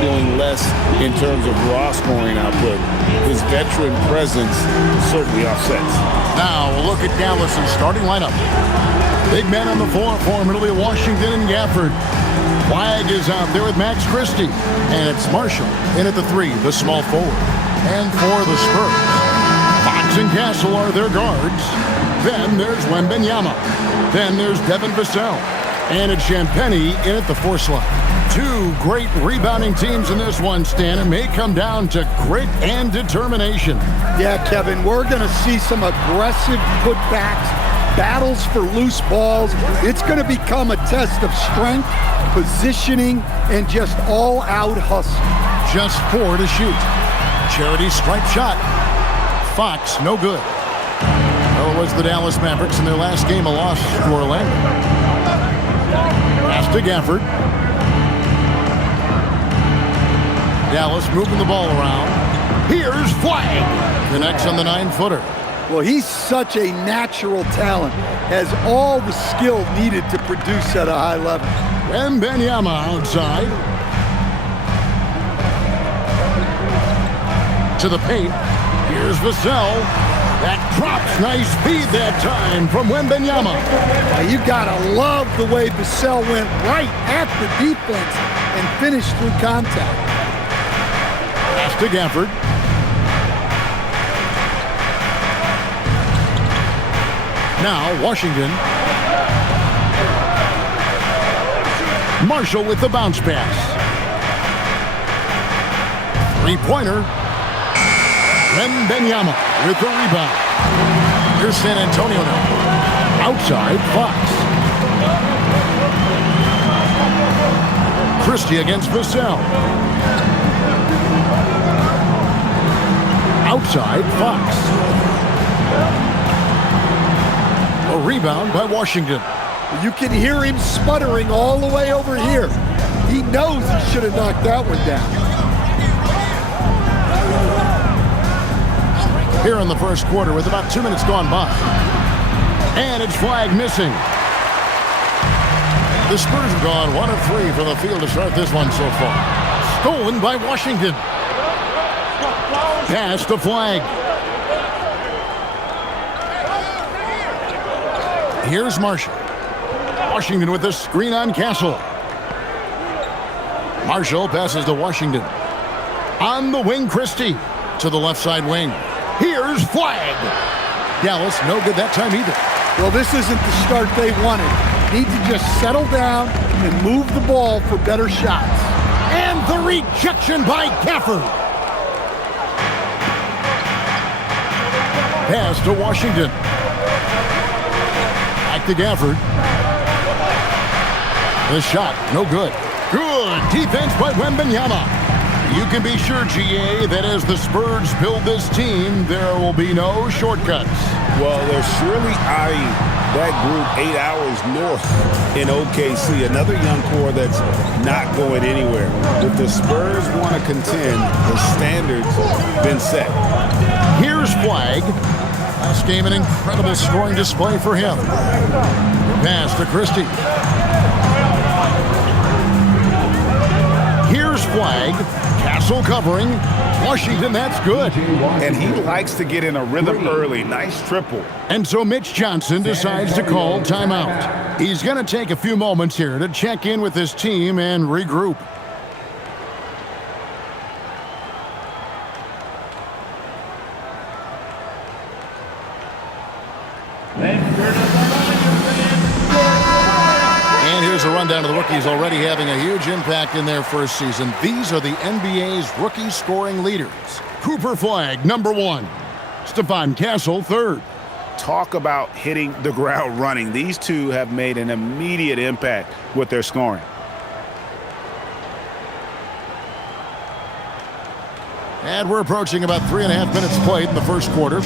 doing less in terms of raw scoring output. His veteran presence certainly offsets. Now we'll look at Dallas's starting lineup. Big men on the floor formerly Washington and Gafford. Flagg is out there with Max Christie. And it's Marshall in at the 3, the small forward. And for the Spurs, Fox and Castle are their guards. Then there's Wembanyama. Then there's Devin Vassell. And it's Champagnie in at the 4 slot. Two great rebounding teams in this one, Stan. It may come down to grit and determination. Yeah, Kevin, we're going to see some aggressive putbacks, battles for loose balls. It's going to become a test of strength, positioning, and just all-out hustle. Just 4 to shoot. Charity stripe shot. Fox, no good. Well, it was the Dallas Mavericks in their last game, a loss to Orlando. Pass to Gafford. Dallas moving the ball around. Here's Flagg. Connects on the 9-footer. Well, he's such a natural talent. Has all the skill needed to produce at a high level. Wembanyama outside. To the paint. Here's Vassell. That drops. Nice feed that time from Wembanyama. Now, you got to love the way Vassell went right at the defense and finished through contact. Pass to Gafford. Now Washington. Marshall with the bounce pass. Three-pointer. Wembanyama with the rebound. Here's San Antonio now. Outside, Fox. Christie against Vassell. Outside, Fox. A rebound by Washington. You can hear him sputtering all the way over here. He knows he should have knocked that one down. Here in the first quarter with about 2 minutes gone by. And it's Flagg missing. The Spurs have gone 1 of 3 from the field to start this one so far. Stolen by Washington. Pass to Flagg. Here's Marshall. Washington with the screen on Castle. Marshall passes to Washington. On the wing, Christie. To the left side wing. Here's Flagg. Dallas, no good that time either. Well, this isn't the start they wanted. Need to just settle down and move the ball for better shots. And the rejection by Gafford. Pass to Washington. Back to Gafford. The shot, no good. Good defense by Wembanyama. You can be sure, GA, that as the Spurs build this team, there will be no shortcuts. Well, they're surely eyeing that group 8 hours north in OKC. Another young core that's not going anywhere. If the Spurs want to contend, the standard's been set. Here's Flagg. Last game, an incredible scoring display for him. Pass to Christie. Here's Flagg. Castle covering. Washington, that's good. And he likes to get in a rhythm early. Nice triple. And so Mitch Johnson decides to call timeout. He's going to take a few moments here to check in with his team and regroup. And here's a rundown of the rookies already having a huge impact in their first season. These are the NBA's rookie scoring leaders. Cooper Flagg, number 1. Stephon Castle, 3rd. Talk about hitting the ground running. These two have made an immediate impact with their scoring. And we're approaching about 3.5 minutes played in the first quarter.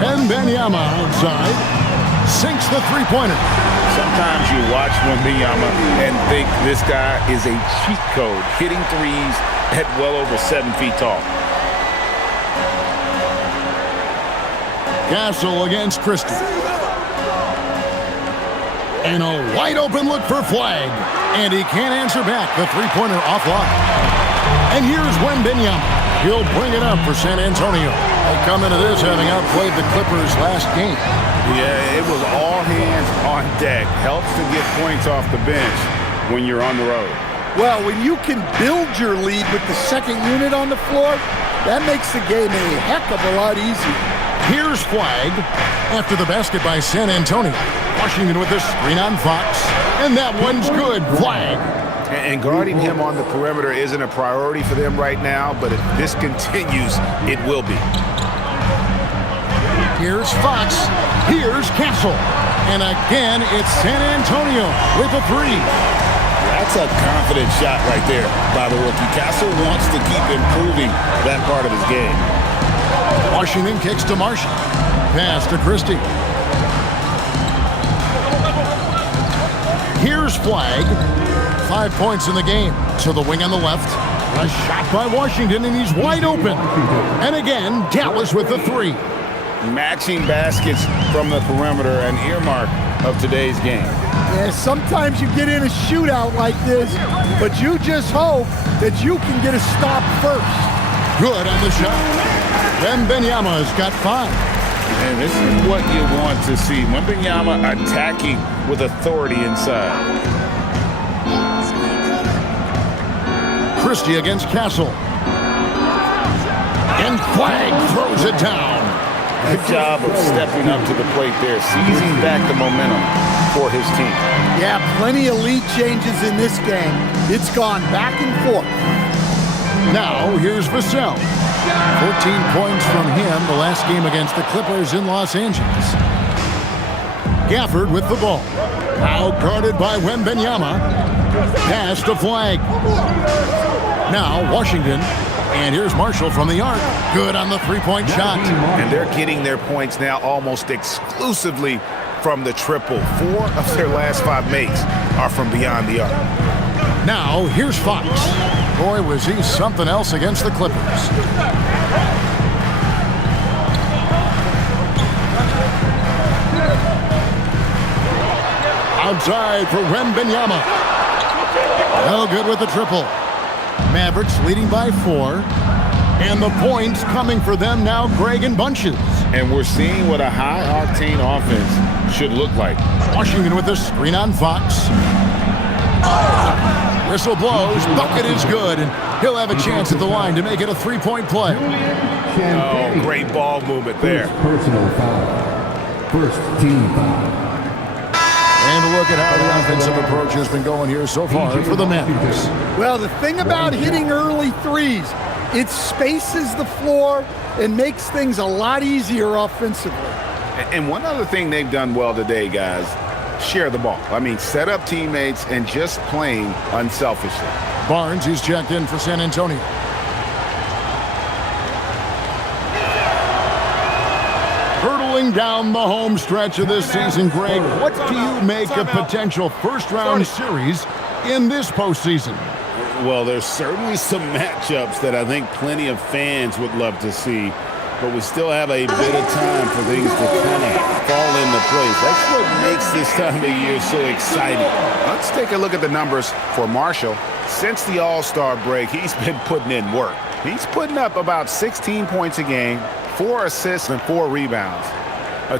Wembanyama outside. Sinks the three-pointer. Sometimes you watch Wembanyama and think this guy is a cheat code, hitting threes at well over 7 feet tall. Castle against Christie. And a wide-open look for Flag. And he can't answer back. The three-pointer offline. And here's Wembanyama. He'll bring it up for San Antonio. They come into this having outplayed the Clippers last game. Yeah, it was all hands on deck. Helps to get points off the bench when you're on the road. Well, when you can build your lead with the second unit on the floor, that makes the game a heck of a lot easier. Here's Flag after the basket by San Antonio. Washington with the screen on Fox. And that one's good. Flag. And guarding him on the perimeter isn't a priority for them right now, but if this continues, it will be. Here's Fox. Here's Castle. And again, it's San Antonio with a three. That's a confident shot right there by the rookie. Castle wants to keep improving that part of his game. Washington kicks to Marshall. Pass to Christie. Here's Flag. 5 points in the game. To the wing on the left. A shot by Washington, and he's wide open. And again, Dallas with the three. Matching baskets from the perimeter, an earmark of today's game. Yeah, sometimes you get in a shootout like this, but you just hope that you can get a stop first. Good on the shot. Wembanyama's got 5. And this is what you want to see. Wembanyama attacking with authority inside. Christie against Castle. And Flag throws it down. Good job of stepping up to the plate there, seizing back the momentum for his team. Yeah, plenty of lead changes in this game. It's gone back and forth. Now, here's Vassell. 14 points from him the last game against the Clippers in Los Angeles. Gafford with the ball. Now guarded by Wembanyama. Pass to Flag. Now, Washington. And here's Marshall from the arc. Good on the three-point shot. And they're getting their points now almost exclusively from the triple. 4 of their last 5 makes are from beyond the arc. Now, here's Fox. Boy, was he something else against the Clippers. Outside for Wembanyama. No good with the triple. Mavericks leading by 4. And the points coming for them now, Greg, in bunches. And we're seeing what a high-octane offense should look like. Washington with the screen on Fox. Whistle blows. Bucket is good. And he'll have a chance at the line to make it a three-point play. Oh, great ball movement there. Personal foul. First team foul. And look at how the offensive approach has been going here so far for the Mavericks. Well, the thing about hitting early threes, it spaces the floor and makes things a lot easier offensively. And one other thing they've done well today, guys, share the ball. I mean, set up teammates and just playing unselfishly. Barnes, he's checked in for San Antonio. Hurtling down the home stretch of this season, Greg, what do you make of potential first-round series in this postseason? Well, there's certainly some matchups that I think plenty of fans would love to see, but we still have a bit of time for things to kind of fall into place. That's what makes this time of year so exciting. Let's take a look at the numbers for Marshall. Since the All-Star break, he's been putting in work. He's putting up about 16 points a game, 4 assists and 4 rebounds.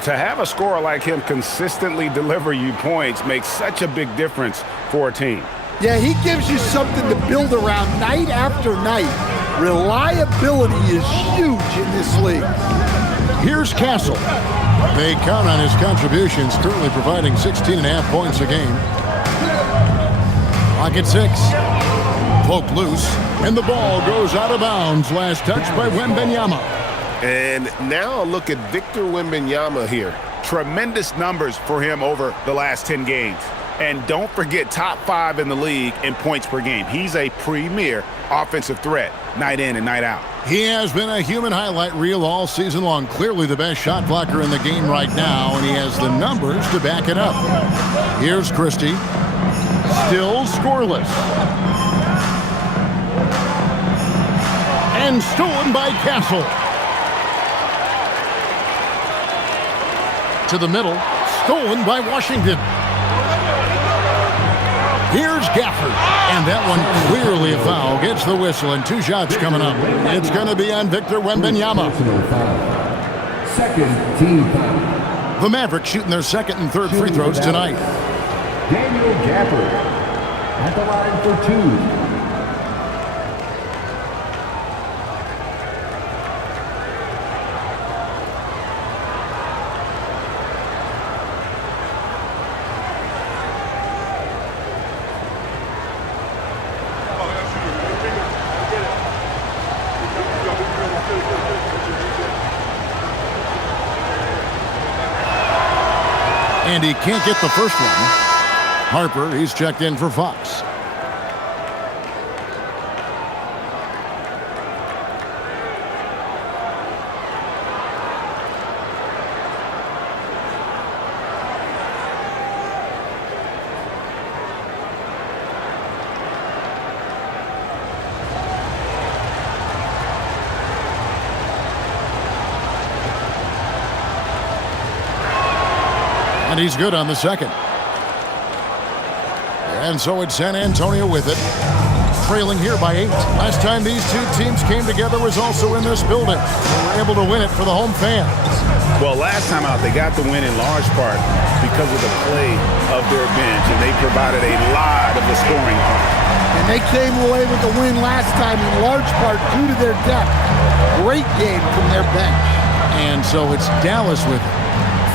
To have a scorer like him consistently deliver you points makes such a big difference for a team. Yeah, he gives you something to build around night after night. Reliability is huge in this league. Here's Castle. They count on his contributions, currently providing 16.5 points a game. Clock at 6. Poke loose, and the ball goes out of bounds. Last touch by Wembanyama. And now look at Victor Wembanyama here. Tremendous numbers for him over the last 10 games. And don't forget, top 5 in the league in points per game. He's a premier offensive threat, night in and night out. He has been a human highlight reel all season long. Clearly the best shot blocker in the game right now, and he has the numbers to back it up. Here's Christie. Still scoreless. And stolen by Castle. To the middle. Stolen by Washington. Here's Gafford. And that one clearly a foul. Gets the whistle and 2 shots coming up. It's going to be on Victor Wembanyama. Second team foul. The Mavericks shooting their second and third free throws tonight. Daniel Gafford at the line for 2. And he can't get the first one. Harper, he's checked in for Fox. And he's good on the second. And so it's San Antonio with it. Trailing here by 8. Last time these two teams came together was also in this building. They were able to win it for the home fans. Well, last time out, they got the win in large part because of the play of their bench, and they provided a lot of the scoring. And they came away with the win last time in large part due to their depth. Great game from their bench. And so it's Dallas with it.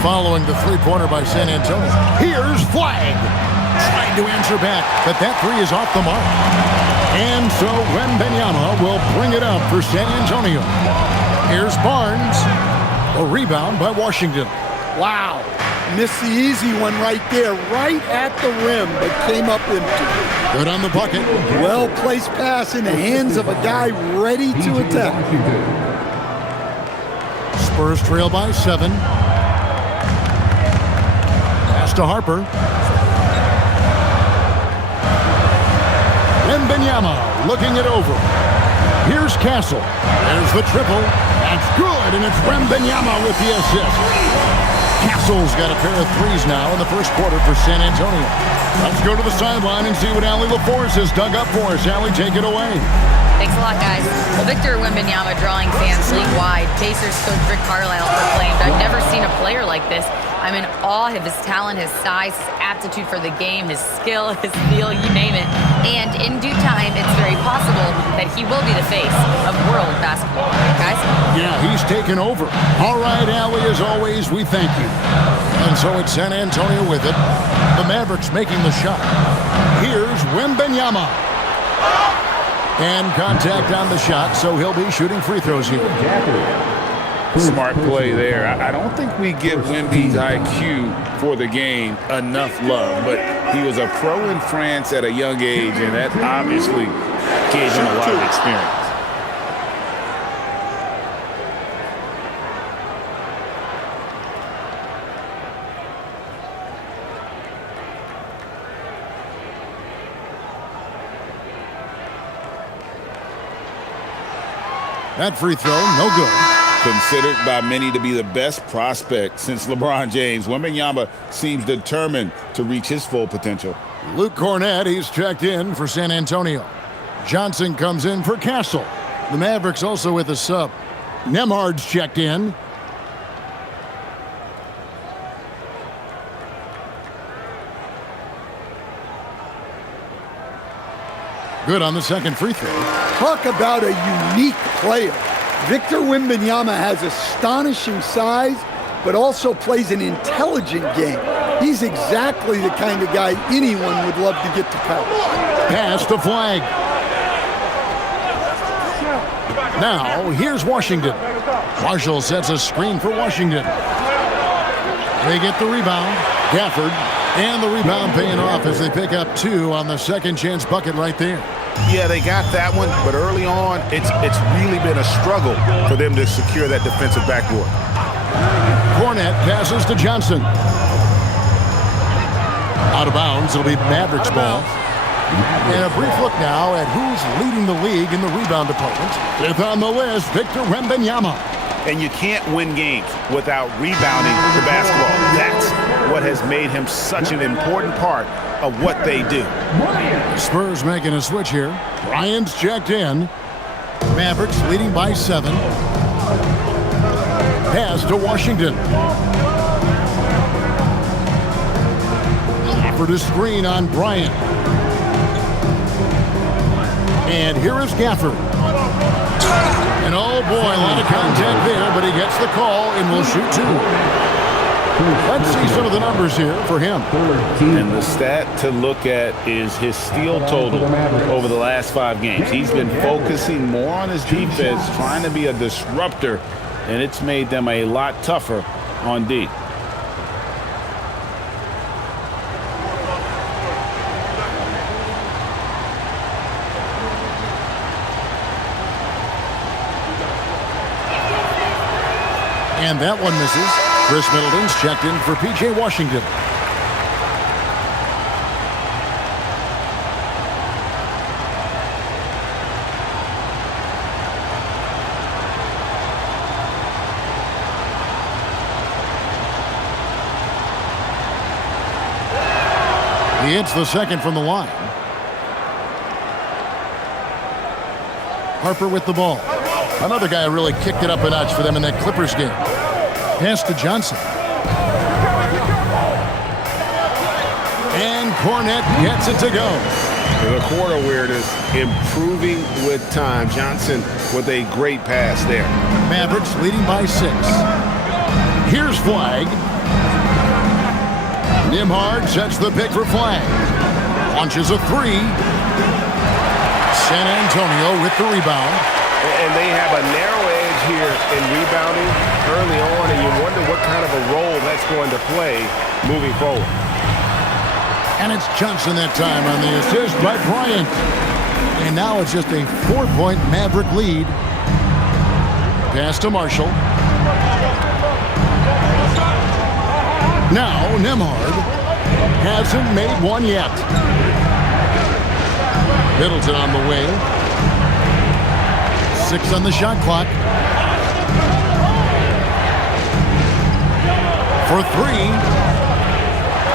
Following the three-pointer by San Antonio. Here's Flag. Trying to answer back, but that three is off the mark. And so Wembanyama will bring it up for San Antonio. Here's Barnes. A rebound by Washington. Wow. Missed the easy one right there, right at the rim, but came up empty. Good on the bucket. Well-placed pass in the hands of a guy ready to attack. Spurs trail by 7. To Harper. Wembanyama looking it over. Here's Castle. There's the triple. That's good, and it's Wembanyama with the assist. Castle's got a pair of threes now in the first quarter for San Antonio. Let's go to the sideline and see what Allie LaForce has dug up for us. Allie, take it away. Thanks a lot, guys. Well, Victor Wembanyama drawing fans league-wide. Pacers coach Rick Carlisle proclaimed, "I've never seen a player like this. I'm in awe of his talent, his size, his aptitude for the game, his skill, his feel, you name it. And in due time, it's very possible that he will be the face of world basketball." Guys? Yeah, he's taken over. All right, Allie, as always, we thank you. And so it's San Antonio with it. The Mavericks making the shot. Here's Wembanyama. And contact on the shot, so he'll be shooting free throws here. Smart play there. I don't think we give Wemby's IQ for the game enough love, but he was a pro in France at a young age, and that obviously gave him a lot of experience. That free throw, no good. Considered by many to be the best prospect since LeBron James, Wembanyama seems determined to reach his full potential. Luke Cornett, he's checked in for San Antonio. Johnson comes in for Castle. The Mavericks also with a sub. Nemhard's checked in. Good on the second free throw. Talk about a unique player. Victor Wembanyama has astonishing size, but also plays an intelligent game. He's exactly the kind of guy anyone would love to get to pass. Pass to Flag. Now, here's Washington. Marshall sets a screen for Washington. They get the rebound. Gafford. And the rebound paying off as they pick up 2 on the second chance bucket right there. Yeah, they got that one, but early on, it's really been a struggle for them to secure that defensive backboard. Cornett passes to Johnson. Out of bounds, it'll be Mavericks ball. And a brief look now at who's leading the league in the rebound department. Fifth on the list, Victor Wembanyama. And you can't win games without rebounding the basketball. That's what has made him such an important part of what they do. Spurs making a switch here. Bryant's checked in. Mavericks leading by 7. Pass to Washington. Offered a screen on Bryant. And here is Gafford. And oh boy, a lot of contact there, but he gets the call and will shoot 2. Let's see some of the numbers here for him. And the stat to look at is his steal total over the last 5 games. He's been focusing more on his defense, trying to be a disruptor, and it's made them a lot tougher on D. And that one misses. Chris Middleton's checked in for P.J. Washington. He hits the second from the line. Harper with the ball. Another guy who really kicked it up a notch for them in that Clippers game. Pass to Johnson. And Cornet gets it to go. The quarter weirdness improving with time. Johnson with a great pass there. Mavericks leading by 6. Here's Flag. Nimhard sets the pick for Flag. Launches a 3. San Antonio with the rebound. And they have a narrow edge here in rebounding early on, and you wonder what kind of a role that's going to play moving forward. And it's Johnson that time on the assist by Bryant. And now it's just a 4-point Maverick lead. Pass to Marshall. Now Nimhard hasn't made one yet. Middleton on the wing. 6 on the shot clock. For 3.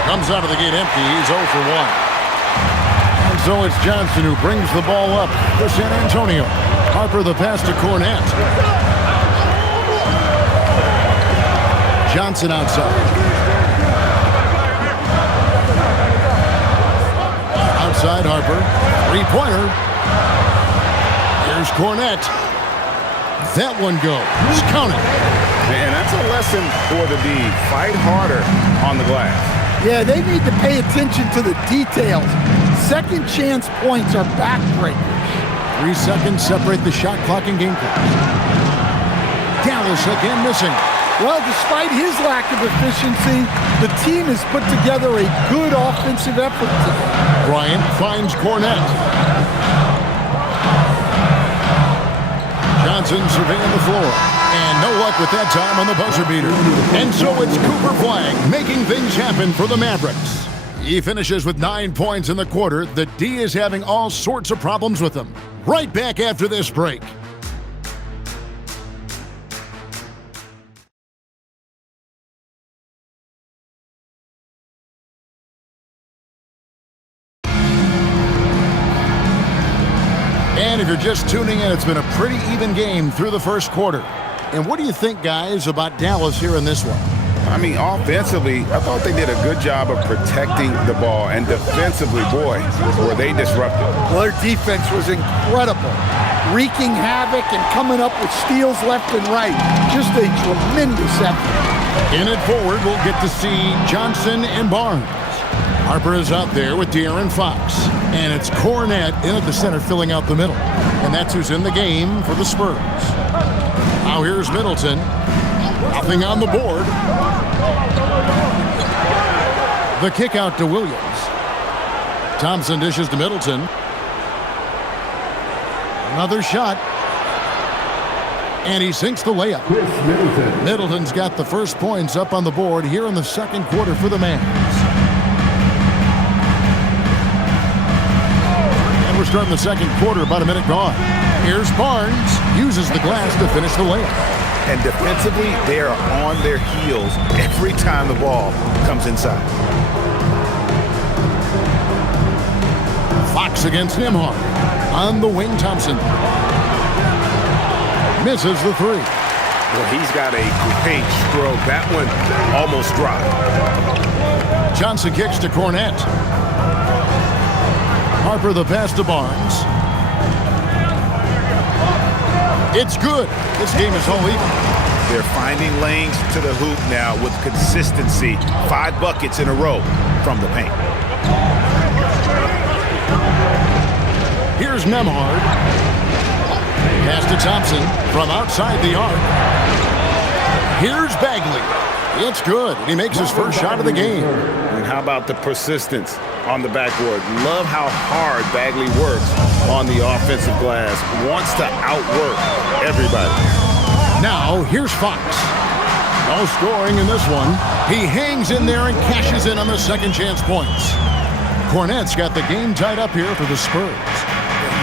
Comes out of the gate empty. He's 0 for 1. And so it's Johnson who brings the ball up for San Antonio. Harper the pass to Cornet. Johnson outside. Outside Harper. 3-pointer. Here's Cornet. That one goes. Counting. Man, that's a lesson for the D. Fight harder on the glass. Yeah, they need to pay attention to the details. Second chance points are backbreakers. 3 seconds separate the shot clock and game clock. Dallas again missing. Well, despite his lack of efficiency, the team has put together a good offensive effort today. Bryant finds Cornet. Johnson surveying the floor. And no luck with that time on the buzzer beater. And so it's Cooper Flag making things happen for the Mavericks. He finishes with 9 points in the quarter. The D is having all sorts of problems with him. Right back after this break. And if you're just tuning in, it's been a pretty even game through the first quarter. And what do you think, guys, about Dallas here in this one? I mean, offensively, I thought they did a good job of protecting the ball. And defensively, boy, were they disruptive. Well, their defense was incredible. Wreaking havoc and coming up with steals left and right. Just a tremendous effort. In it forward, we'll get to see Johnson and Barnes. Harper is out there with De'Aaron Fox. And it's Cornet in at the center filling out the middle. And that's who's in the game for the Spurs. Now here's Middleton. Nothing on the board. The kick out to Williams. Thompson dishes to Middleton. Another shot. And he sinks the layup. Middleton's got the first points up on the board here in the second quarter for the Mavs. And we're starting the second quarter, about a minute gone. Here's Barnes. Uses the glass to finish the layup. And defensively, they are on their heels every time the ball comes inside. Fox against Nembhard. On the wing, Thompson. Misses the three. Well, he's got a great stroke. That one almost dropped. Johnson kicks to Cornette. Harper the pass to Barnes. It's good. This game is all even. They're finding lanes to the hoop now with consistency. 5 buckets in a row from the paint. Here's Nembhard. Pass to Thompson from outside the arc. Here's Bagley. It's good. He makes his first shot of the game. And how about the persistence on the backboard? Love how hard Bagley works on the offensive glass. Wants to outwork everybody. Now, here's Fox. No scoring in this one. He hangs in there and cashes in on the second chance points. Cornette's got the game tied up here for the Spurs.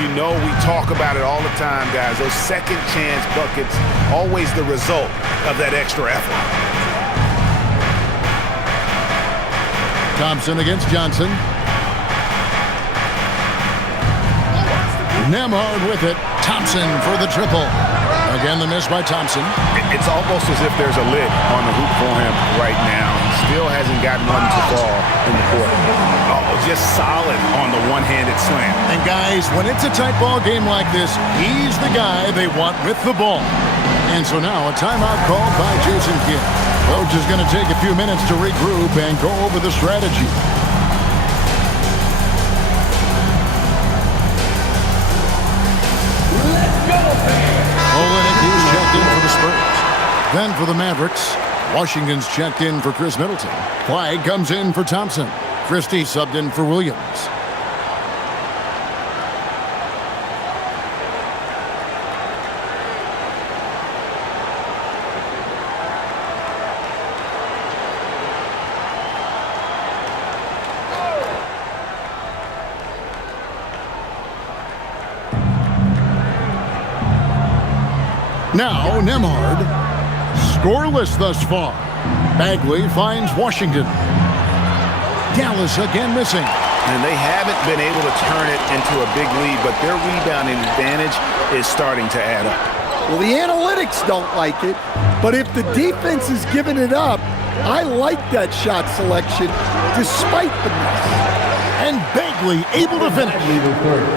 You know we talk about it all the time, guys. Those second chance buckets, always the result of that extra effort. Thompson against Johnson. Nembhard with it. Thompson for the triple. Again, the miss by Thompson. It's almost as if there's a lid on the hoop for him right now. He still hasn't gotten one to fall in the court. Oh, just solid on the one-handed slam. And guys, when it's a tight ball game like this, he's the guy they want with the ball. And so now a timeout called by Jason Kidd. Coach is going to take a few minutes to regroup and go over the strategy. Olynyk checked in for the Spurs. Then for the Mavericks, Washington's checked in for Chris Middleton. Flagg comes in for Thompson. Christie subbed in for Williams. Now, Nembhard, scoreless thus far. Bagley finds Washington. Dallas again missing. And they haven't been able to turn it into a big lead, but their rebounding advantage is starting to add up. Well, the analytics don't like it, but if the defense is giving it up, I like that shot selection despite the miss. And Bagley able to finish.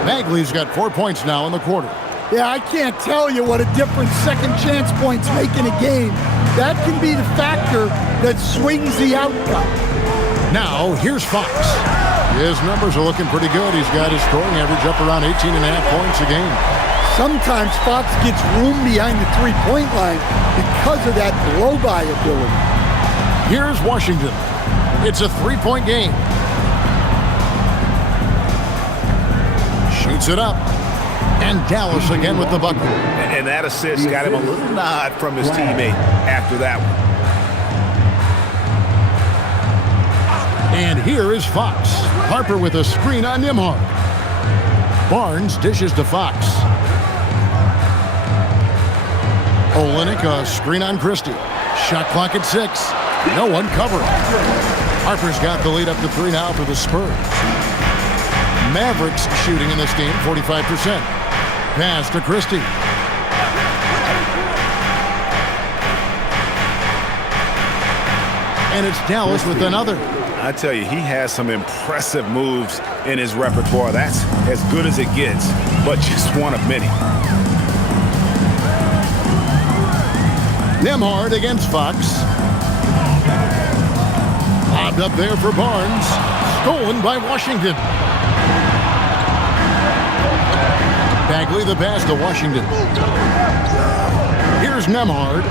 Bagley's got 4 points now in the quarter. Yeah, I can't tell you what a difference second chance points make in a game. That can be the factor that swings the outcome. Now, here's Fox. His numbers are looking pretty good. He's got his scoring average up around 18.5 points a game. Sometimes Fox gets room behind the three-point line because of that blow-by ability. Here's Washington. It's a three-point game. Shoots it up. And Dallas again with the bucket. And that assist got him a little nod from his teammate after that one. And here is Fox. Harper with a screen on Nembhard. Barnes dishes to Fox. Olynyk a screen on Christie. Shot clock at 6. No one covering. Harper's got the lead up to 3 now for the Spurs. Mavericks shooting in this game 45%. Pass to Christie. And it's Dallas with another. I tell you, he has some impressive moves in his repertoire. That's as good as it gets, but just one of many. Nembhard against Fox. Lobbed up there for Barnes. Stolen by Washington. Bagley the pass to Washington. Here's Nembhard.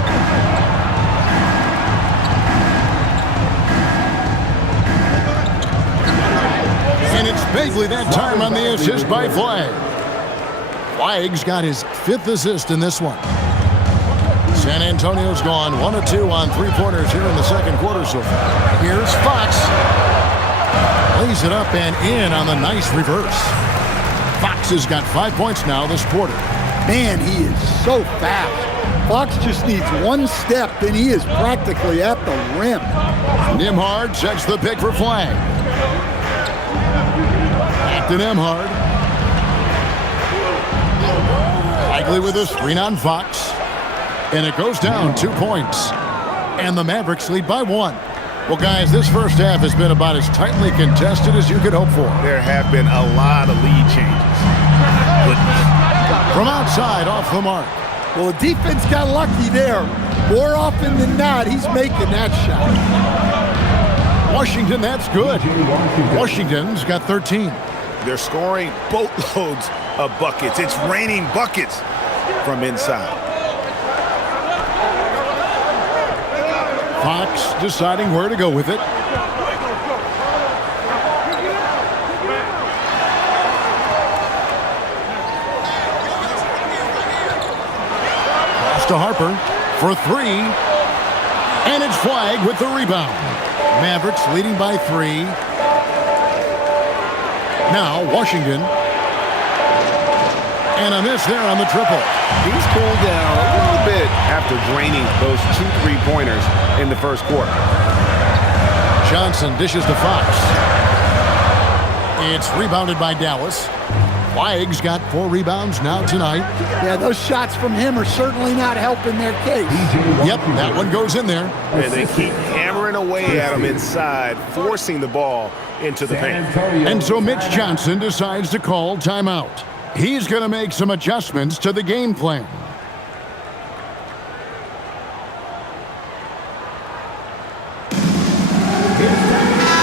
And it's Bagley that time on the assist by Flagg. Flagg's got his 5th assist in this one. San Antonio's gone 1 of 2 on three-pointers here in the second quarter so far. Here's Fox. Lays it up and in on the nice reverse. Fox has got 5 points now this quarter. Man, he is so fast. Fox just needs one step, and he is practically at the rim. Nembhard sets the pick for Flagg. Tipped to Nemhard. Bagley with a screen on Fox. And it goes down 2 points. And the Mavericks lead by 1. Well, guys, this first half has been about as tightly contested as you could hope for. There have been a lot of lead changes. Goodness. From outside, off the mark. Well, the defense got lucky there. More often than not, he's making that shot. Washington, that's good. Washington's got 13. They're scoring boatloads of buckets. It's raining buckets from inside. Fox deciding where to go with it. Pass to Harper for 3. And it's Flag with the rebound. Mavericks leading by 3. Now Washington. And a miss there on the triple. He's cooled down a little bit after draining those 2 3-pointers in the first quarter. Johnson dishes to Fox. It's rebounded by Dallas. Flag's got 4 rebounds now tonight. Yeah, those shots from him are certainly not helping their case. Yep, that one goes in there. And they keep hammering away at him inside, forcing the ball into the paint. And so Mitch Johnson decides to call timeout. He's going to make some adjustments to the game plan.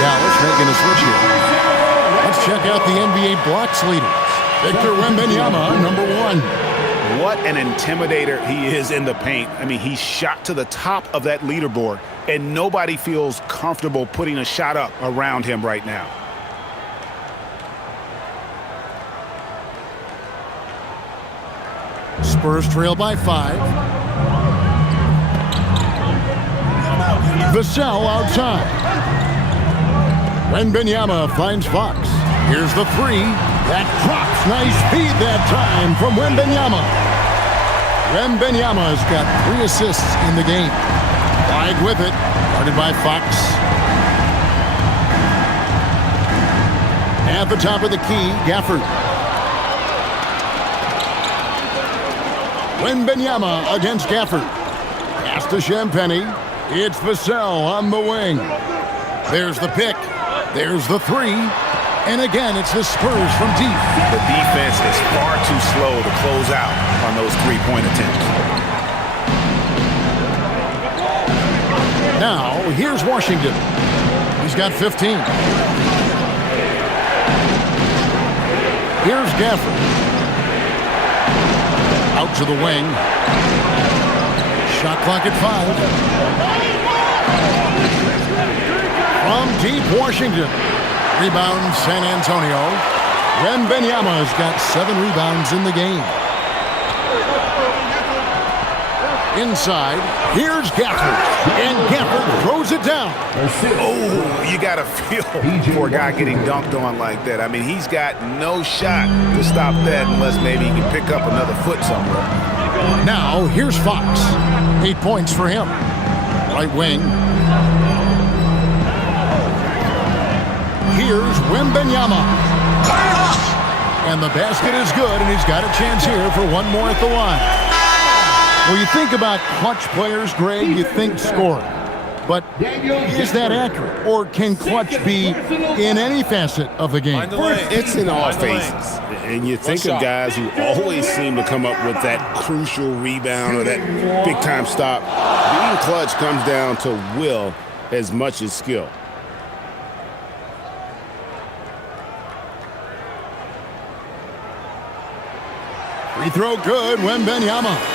Dallas making a switch here. Let's check out the NBA blocks leaders. Victor Wembanyama, number 1. What an intimidator he is in the paint. I mean, he's shot to the top of that leaderboard, and nobody feels comfortable putting a shot up around him right now. Spurs trail by 5. Vassell outside. Wembanyama finds Fox. Here's the 3. That drops. Nice feed that time from Wembanyama. Wembanyama's got 3 assists in the game. Wide with it. Guarded by Fox. At the top of the key, Gafford. Wembanyama against Gafford. Pass to Champagnie. It's Vassell on the wing. There's the pick. There's the 3. And again, it's the Spurs from deep. The defense is far too slow to close out on those 3-point attempts. Now, here's Washington. He's got 15. Here's Gafford. Out to the wing. Shot clock at 5. From deep Washington. Rebound San Antonio. Wembanyama's got 7 rebounds in the game. Inside, here's Gafford. And Gafford throws it down. Oh, you got to feel for a guy getting dunked on like that. I mean, he's got no shot to stop that unless maybe he can pick up another foot somewhere. Now, here's Fox. 8 points for him. Right wing. Here's Wembanyama. And the basket is good, and he's got a chance here for 1 more at the line. Well, you think about clutch players, Greg, you think scoring. But is that accurate? Or can clutch be in any facet of the game? It's in all phases. And you think of guys who always seem to come up with that crucial rebound or that big-time stop. Being clutch comes down to will as much as skill. Free throw good, Wembanyama.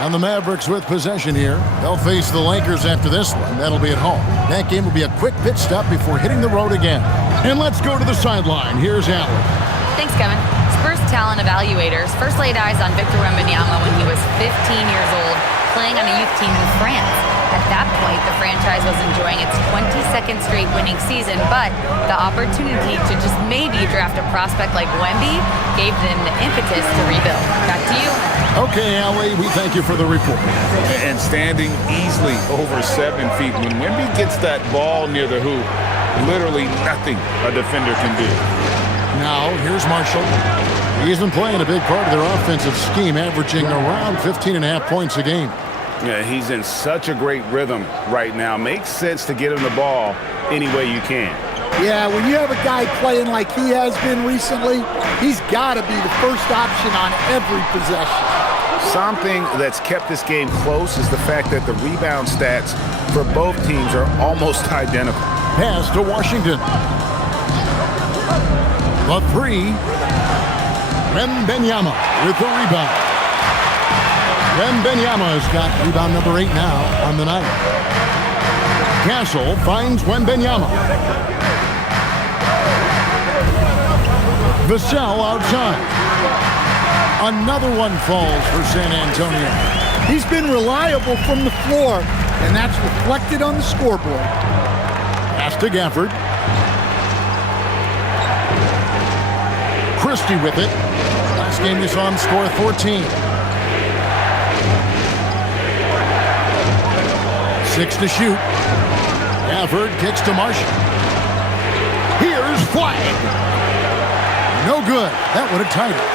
And the Mavericks with possession here. They'll face the Lakers after this one. That'll be at home. That game will be a quick pit stop before hitting the road again. And let's go to the sideline. Here's Allen. Thanks, Kevin. Spurs talent evaluators first laid eyes on Victor Wembanyama when he was 15 years old, playing on a youth team in France. At that point, the franchise was enjoying its 22nd straight winning season, but the opportunity to just maybe draft a prospect like Wemby gave them the impetus to rebuild. Back to you. Okay, Allie, we thank you for the report. And standing easily over 7 feet. When Wemby gets that ball near the hoop, literally nothing a defender can do. Now, here's Marshall. He's been playing a big part of their offensive scheme, averaging around 15.5 points a game. Yeah, he's in such a great rhythm right now. Makes sense to get him the ball any way you can. Yeah, when you have a guy playing like he has been recently, he's got to be the first option on every possession. Something that's kept this game close is the fact that the rebound stats for both teams are almost identical. Pass to Washington. The three. Wembanyama with the rebound. Wembanyama has got rebound number 8 now on the night. Castle finds Wembanyama. Vassell outside. Another one falls for San Antonio. He's been reliable from the floor, and that's reflected on the scoreboard. Pass to Gafford. Christie with it. Last game you saw him score 14. 6 to shoot. Gafford kicks to Marshall. Here's Flag. No good. That would have tied it.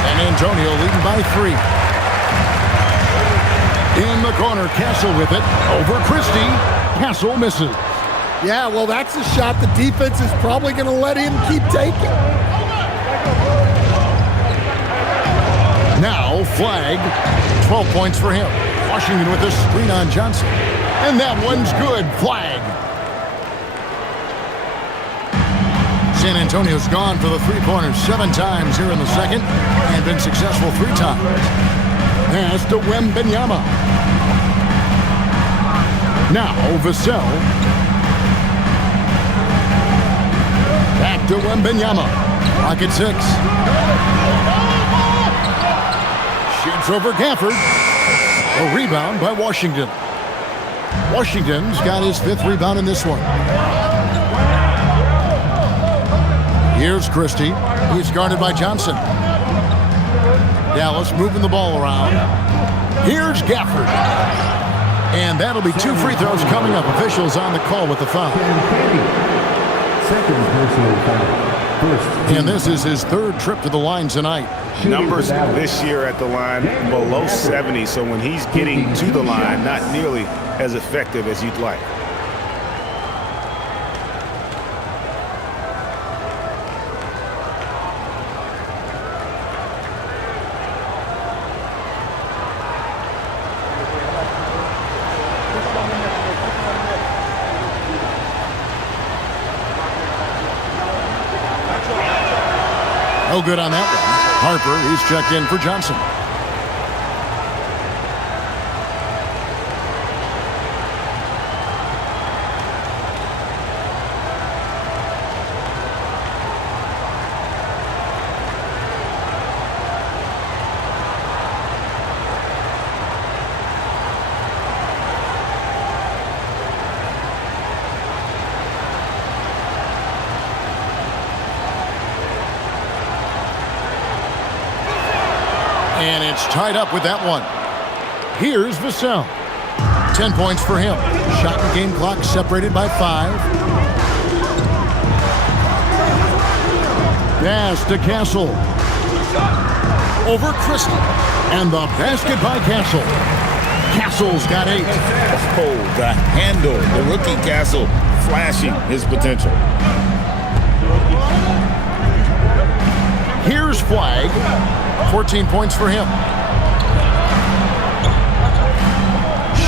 San Antonio leading by 3. In the corner, Castle with it. Over Christie. Castle misses. Yeah, well, that's a shot the defense is probably going to let him keep taking. Now, Flag. 12 points for him. Washington with this screen on Johnson. And that one's good. Flag. San Antonio's gone for the three-pointers 7 times here in the second and been successful 3 times. Pass to Wembanyama. Now Vassell. Back to Wembanyama. Clock at 6. Shoots over Gafford. A rebound by Washington. Washington's got his 5th rebound in this one. Here's Christie. He's guarded by Johnson. Dallas moving the ball around. Here's Gafford. And that'll be 2 free throws coming up. Officials on the call with the foul. Second personal foul. And this is his 3rd trip to the line tonight. Numbers this year at the line below 70, so when he's getting to the line, not nearly as effective as you'd like. No good on that one. Harper, he's checked in for Johnson. And it's tied up with that one. Here's Vassell. 10 points for him. Shot and game clock separated by 5. Pass to Castle. Over Christie. And the basket by Castle. Castle's got 8. Oh, the handle. The rookie Castle flashing his potential. Here's Flag. 14 points for him.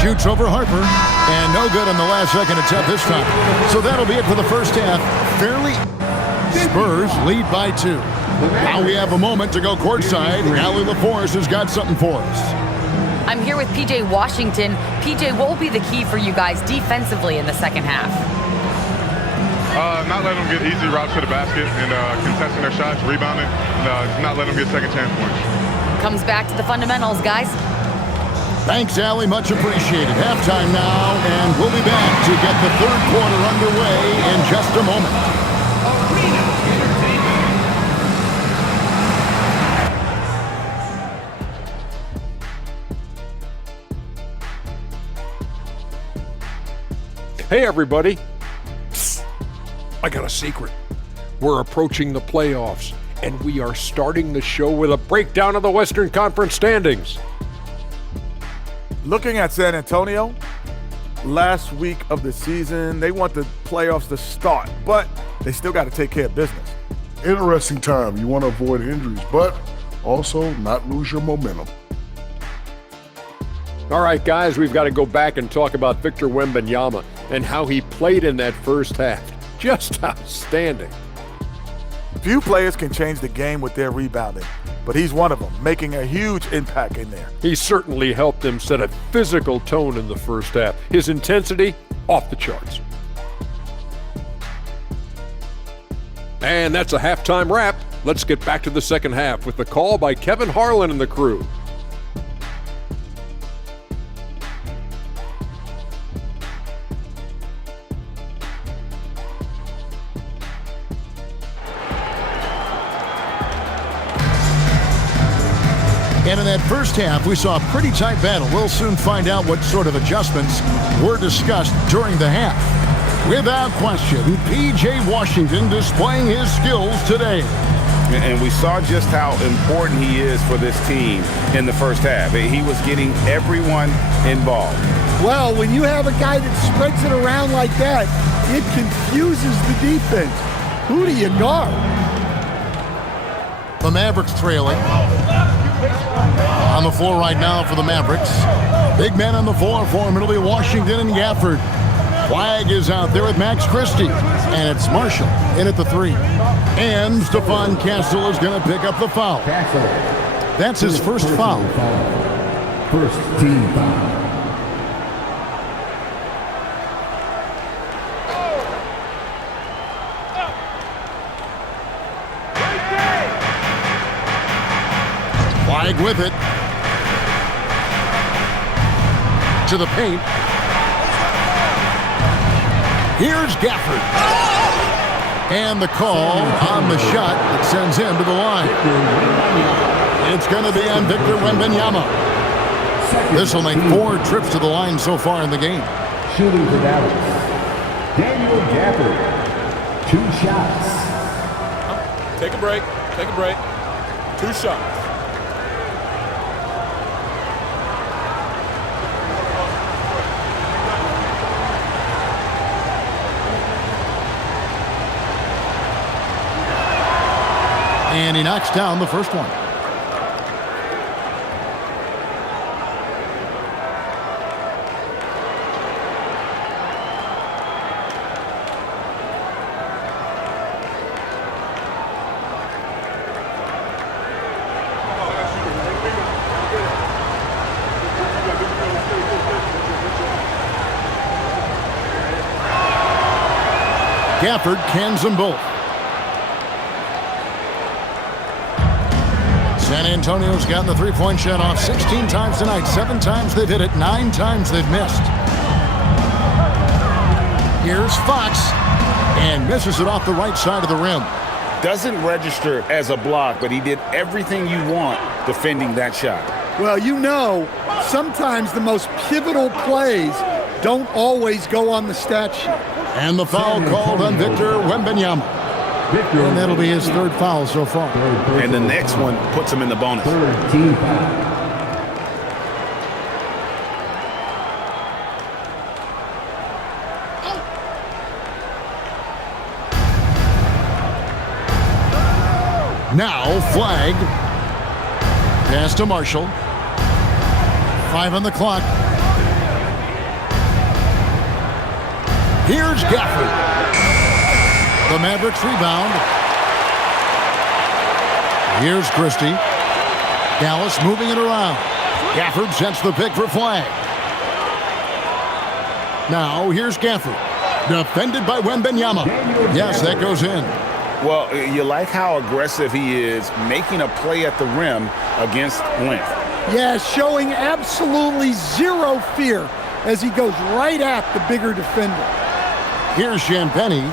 Shoots over Harper. And no good on the last second attempt this time. So that'll be it for the first half. Fairly. Spurs lead by 2. Now we have a moment to go courtside. Allie LaForce has got something for us. I'm here with P.J. Washington. P.J., what will be the key for you guys defensively in the second half? Not letting them get easy routes to the basket and contesting their shots, rebounding, and not letting them get second chance points. Comes back to the fundamentals, guys. Thanks, Allie. Much appreciated. Halftime now, and we'll be back to get the 3rd quarter underway in just a moment. Hey, everybody. I got a secret. We're approaching the playoffs, and we are starting the show with a breakdown of the Western Conference standings. Looking at San Antonio, last week of the season, they want the playoffs to start, but they still got to take care of business. Interesting time. You want to avoid injuries, but also not lose your momentum. All right, guys, we've got to go back and talk about Victor Wembanyama and how he played in that first half. Just outstanding. Few players can change the game with their rebounding, but he's one of them, making a huge impact in there. He certainly helped them set a physical tone in the first half. His intensity, off the charts. And that's a halftime wrap. Let's get back to the second half with the call by Kevin Harlan and the crew. And in that first half, we saw a pretty tight battle. We'll soon find out what sort of adjustments were discussed during the half. Without question, P.J. Washington displaying his skills today. And we saw just how important he is for this team in the first half. He was getting everyone involved. Well, when you have a guy that spreads it around like that, it confuses the defense. Who do you guard? The Mavericks trailing. On the floor right now for the Mavericks. Big men on the floor for him. It'll be Washington and Gafford. Flag is out there with Max Christie. And it's Marshall in at the 3. And Stephon Castle is going to pick up the foul. That's his first foul. First team foul. Flag with it. To the paint. Here's Gafford. And the call on the shot that sends him to the line. It's going to be on Victor Wembanyama. This will make 4 trips to the line so far in the game. Shooting for Dallas, Daniel Gafford. 2 shots. Take a break. Take a break. 2 shots. And he knocks down the first one. Gafford cans them both. San Antonio's gotten the three-point shot off 16 times tonight. 7 times they've hit it, 9 times they've missed. Here's Fox, and misses it off the right side of the rim. Doesn't register as a block, but he did everything you want defending that shot. Well, you know, sometimes the most pivotal plays don't always go on the stat sheet. And the foul called on Victor Wembanyama. And that'll be his 3rd foul so far. And the next one puts him in the bonus. 3rd team foul. Now flagged. Pass to Marshall. 5 on the clock. Here's Gafford. The Mavericks rebound. Here's Christie. Dallas moving it around. Gafford sets the pick for flag. Now here's Gafford. Defended by Wembanyama. Yes, that goes in. Well, you like how aggressive he is making a play at the rim against length. Yeah, showing absolutely zero fear as he goes right at the bigger defender. Here's Champagnie.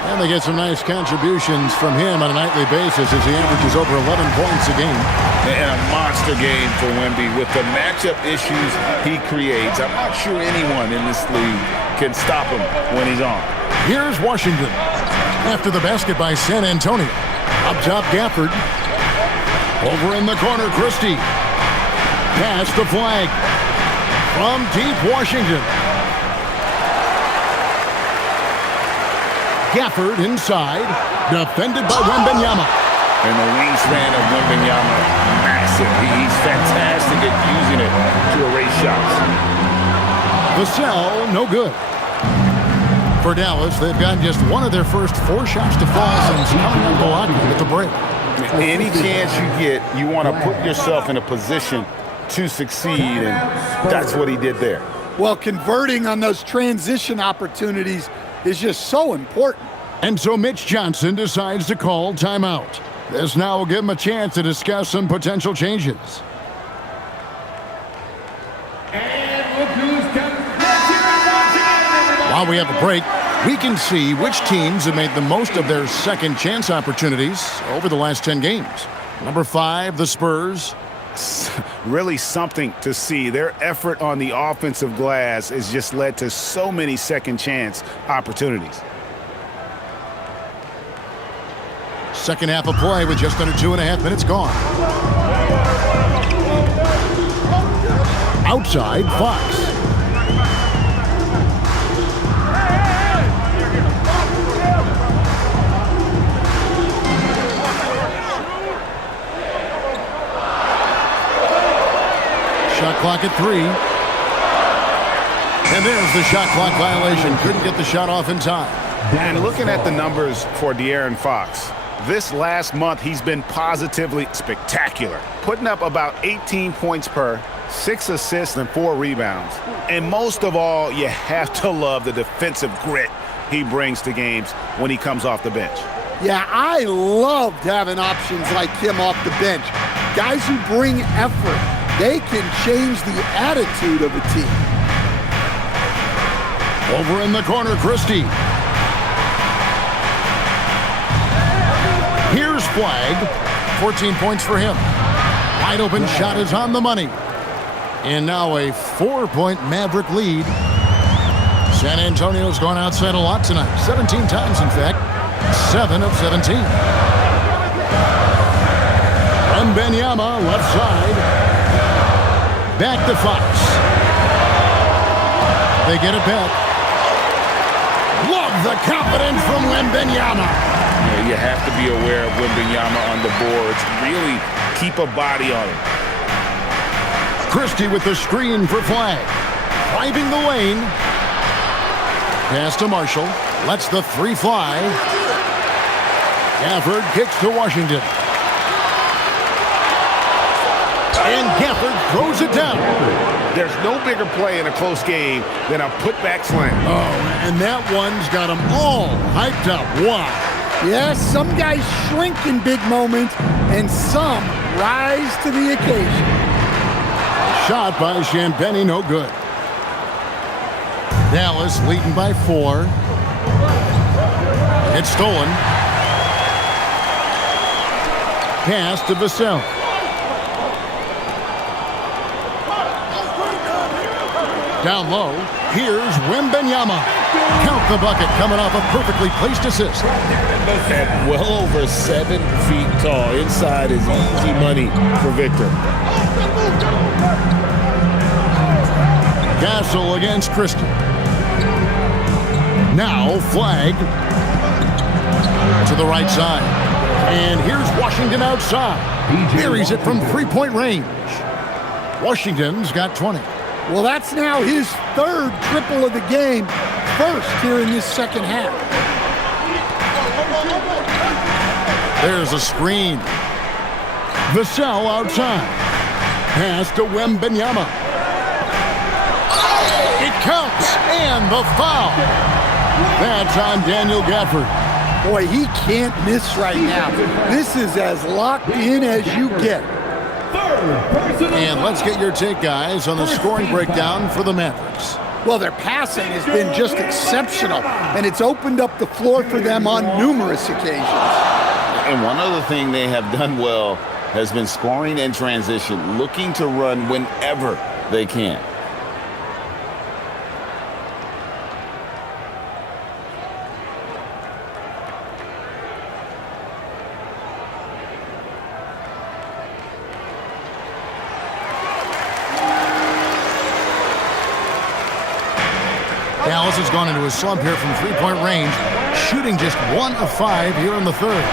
And they get some nice contributions from him on a nightly basis as he averages over 11 points a game. And a monster game for Wemby with the matchup issues he creates. I'm not sure anyone in this league can stop him when he's on. Here's Washington. After the basket by San Antonio. Up top, Gafford. Over in the corner, Christie. Pass to Flag. From deep, Washington. Gafford inside. Defended by Wembanyama. And the wingspan of Wembanyama, massive. He's fantastic at using it to erase shots. Vassell, no good. For Dallas, they've gotten just one of their first 4 shots to fall since coming out Milwaukee at the break. Any chance you get, you want to put yourself in a position to succeed, and that's what he did there. Well, converting on those transition opportunities is just so important. And so Mitch Johnson decides to call timeout. This now will give him a chance to discuss some potential changes. While we have a break, we can see which teams have made the most of their second chance opportunities over the last 10 games. Number 5, the Spurs. Really something to see. Their effort on the offensive glass has just led to so many second chance opportunities. Second half of play with just under 2.5 minutes gone. Outside, Fox. Shot clock at 3. And there's the shot clock violation. Couldn't get the shot off in time. And looking at the numbers for De'Aaron Fox, this last month he's been positively spectacular, putting up about 18 points per, 6 assists and 4 rebounds. And most of all, you have to love the defensive grit he brings to games when he comes off the bench. Yeah, I loved having options like him off the bench. Guys who bring effort. They can change the attitude of a team. Over in the corner, Christie. Here's Flag. 14 points for him. Wide open shot is on the money. And now a 4-point Maverick lead. San Antonio's gone outside a lot tonight. 17 times, in fact. 7 of 17. Wembanyama, left side. Back to Fox. They get it back. Love the confidence from Wembanyama. Yeah, you have to be aware of Wembanyama on the boards. Really keep a body on it. Christie with the screen for Flag. Driving the lane. Pass to Marshall. Lets the 3 fly. Gafford kicks to Washington. And Gafford throws it down. There's no bigger play in a close game than a putback slam. Oh, and that one's got them all hyped up. Wow. Yes, some guys shrink in big moments, and some rise to the occasion. Shot by Champagnie, no good. Dallas leading by 4. It's stolen. Pass to Vassell. Down low, here's Wembanyama. Count the bucket coming off a perfectly placed assist. At well over 7 feet tall. Inside is easy money for Victor. Gasol against Christie. Now Flag to the right side. And here's Washington outside. Buries it from 3-point range. Washington's got 20. Well, that's now his 3rd triple of the game, first here in this second half. There's a screen. Vassell outside. Pass to Wembanyama. It counts, and the foul. That's on Daniel Gafford. Boy, he can't miss right now. This is as locked in as you get. And let's get your take, guys, on the scoring breakdown for the Mavericks. Well, their passing has been just exceptional, and it's opened up the floor for them on numerous occasions. And one other thing they have done well has been scoring in transition, looking to run whenever they can. Dallas has gone into a slump here from three-point range, shooting just 1 of 5 here in the third.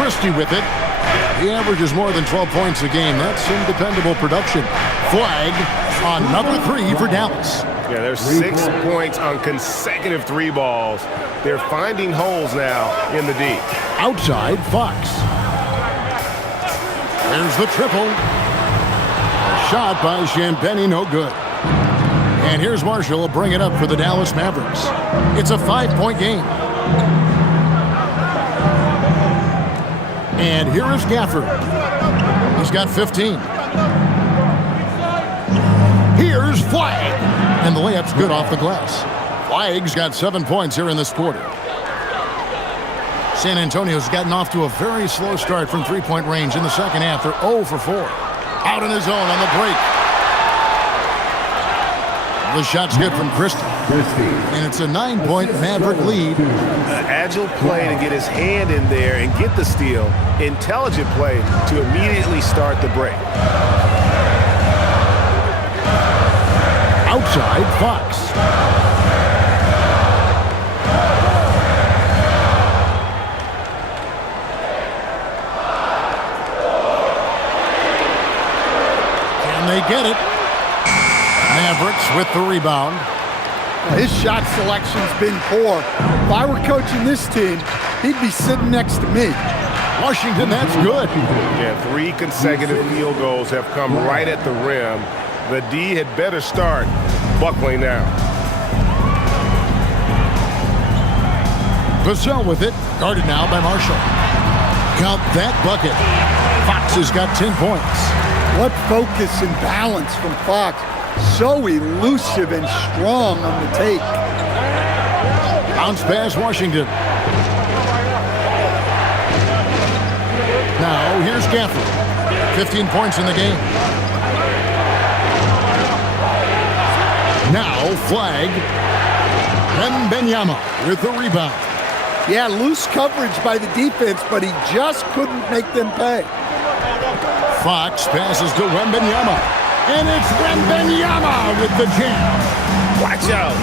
Christie with it. He averages more than 12 points a game. That's some dependable production. Flag, another 3 for Dallas. Yeah, there's 6 points on consecutive 3 balls. They're finding holes now in the D. Outside, Fox. There's the triple. A shot by Champagny, no good. And here's Marshall bring it up for the Dallas Mavericks. It's a 5-point game. And here is Gafford. He's got 15. Here's Flag. And the layup's good off the glass. Flag's got 7 points here in this quarter. San Antonio's gotten off to a very slow start from three-point range in the second half. They're 0 for 4. Out in his zone on the break. The shot's good from Christie. And it's a 9-point Maverick lead. Agile play to get his hand in there and get the steal. Intelligent play to immediately start the break. Outside, Fox. Can they get it? Mavericks with the rebound. His shot selection's been poor. If I were coaching this team, he'd be sitting next to me. Washington, that's good. Yeah, 3 consecutive field goals have come right at the rim. The D had better start buckling down. Vassell with it, guarded now by Marshall. Count that bucket. Fox has got 10 points. What focus and balance from Fox. So elusive and strong on the take. Bounce pass, Washington. Now, here's Gafford. 15 points in the game. Now, Flag. Wembanyama with the rebound. Yeah, loose coverage by the defense, but he just couldn't make them pay. Fox passes to Wembanyama. And it's Wembanyama with the jam. Watch out.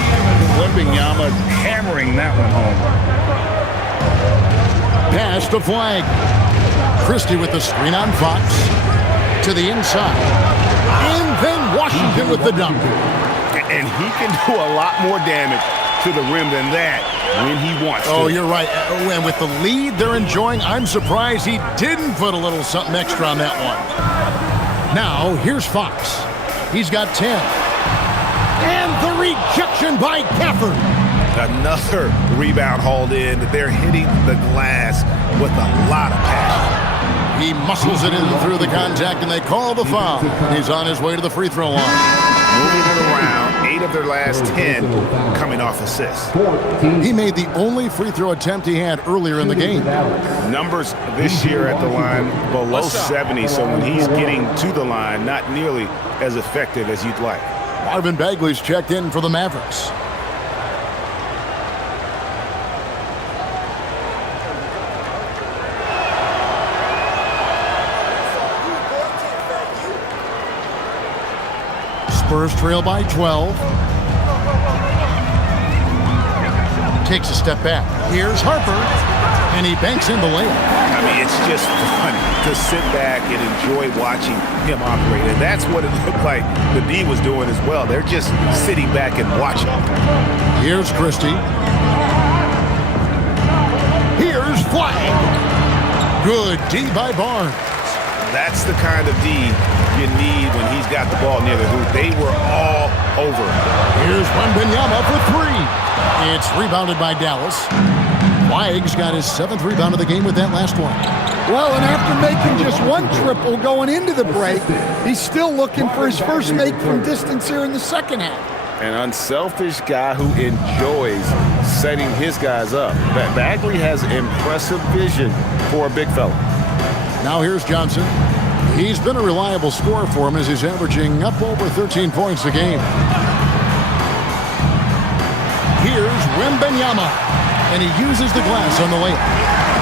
Wembanyama hammering that one home. Pass to Flag. Christie with the screen on Fox. To the inside. And then Washington with the dunk. And he can do a lot more damage to the rim than that when he wants to. Oh, you're right. And with the lead they're enjoying, I'm surprised he didn't put a little something extra on that one. Now, here's Fox. He's got 10. And the rejection by Gafford. Another rebound hauled in. They're hitting the glass with a lot of passion. He muscles it in through the contact, and they call the foul. He's on his way to the free throw line. Moving it around, 8 of their last 10 coming off assists. He made the only free throw attempt he had earlier in the game. Numbers this year at the line below 70, so when he's getting to the line, not nearly as effective as you'd like. Marvin Bagley's checked in for the Mavericks. Spurs trail by 12. Takes a step back. Here's Harper, and he banks in the layup. I mean, it's just fun to sit back and enjoy watching him operate. And that's what it looked like the D was doing as well. They're just sitting back and watching. Here's Christie. Here's Flag. Good D by Barnes. That's the kind of D you need when he's got the ball near the hoop. They were all over. Here's Wembanyama for 3. It's rebounded by Dallas. Flag's got his 7th rebound of the game with that last one. Well, and after making just 1 triple going into the break, he's still looking for his first make from distance here in the second half. An unselfish guy who enjoys setting his guys up. Bagley has impressive vision for a big fella. Now here's Johnson. He's been a reliable scorer for him as he's averaging up over 13 points a game. Here's Wembanyama, and he uses the glass on the layup.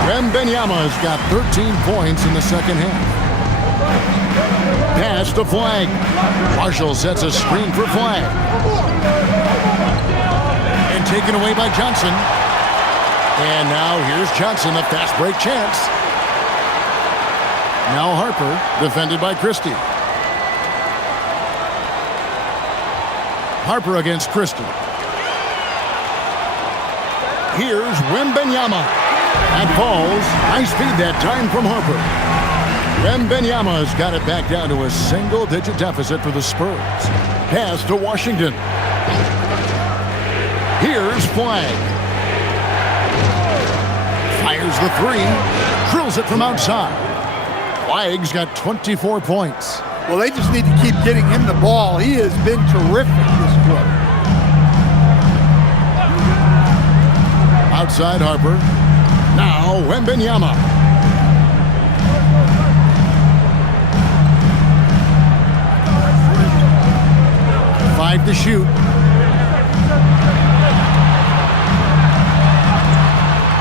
Wembanyama has got 13 points in the second half. Pass to Flag. Marshall sets a screen for Flag. And taken away by Johnson. And now here's Johnson, a fast break chance. Now Harper, defended by Christie. Harper against Christie. Here's Wembanyama. That falls. Nice feed that time from Harper. Wembanyama's got it back down to a single-digit deficit for the Spurs. Pass to Washington. Here's Flag. Fires the three. Drills it from outside. Flag's got 24 points. Well, they just need to keep getting him the ball. He has been terrific this quarter. Outside Harper. Now Wembanyama. Five to shoot.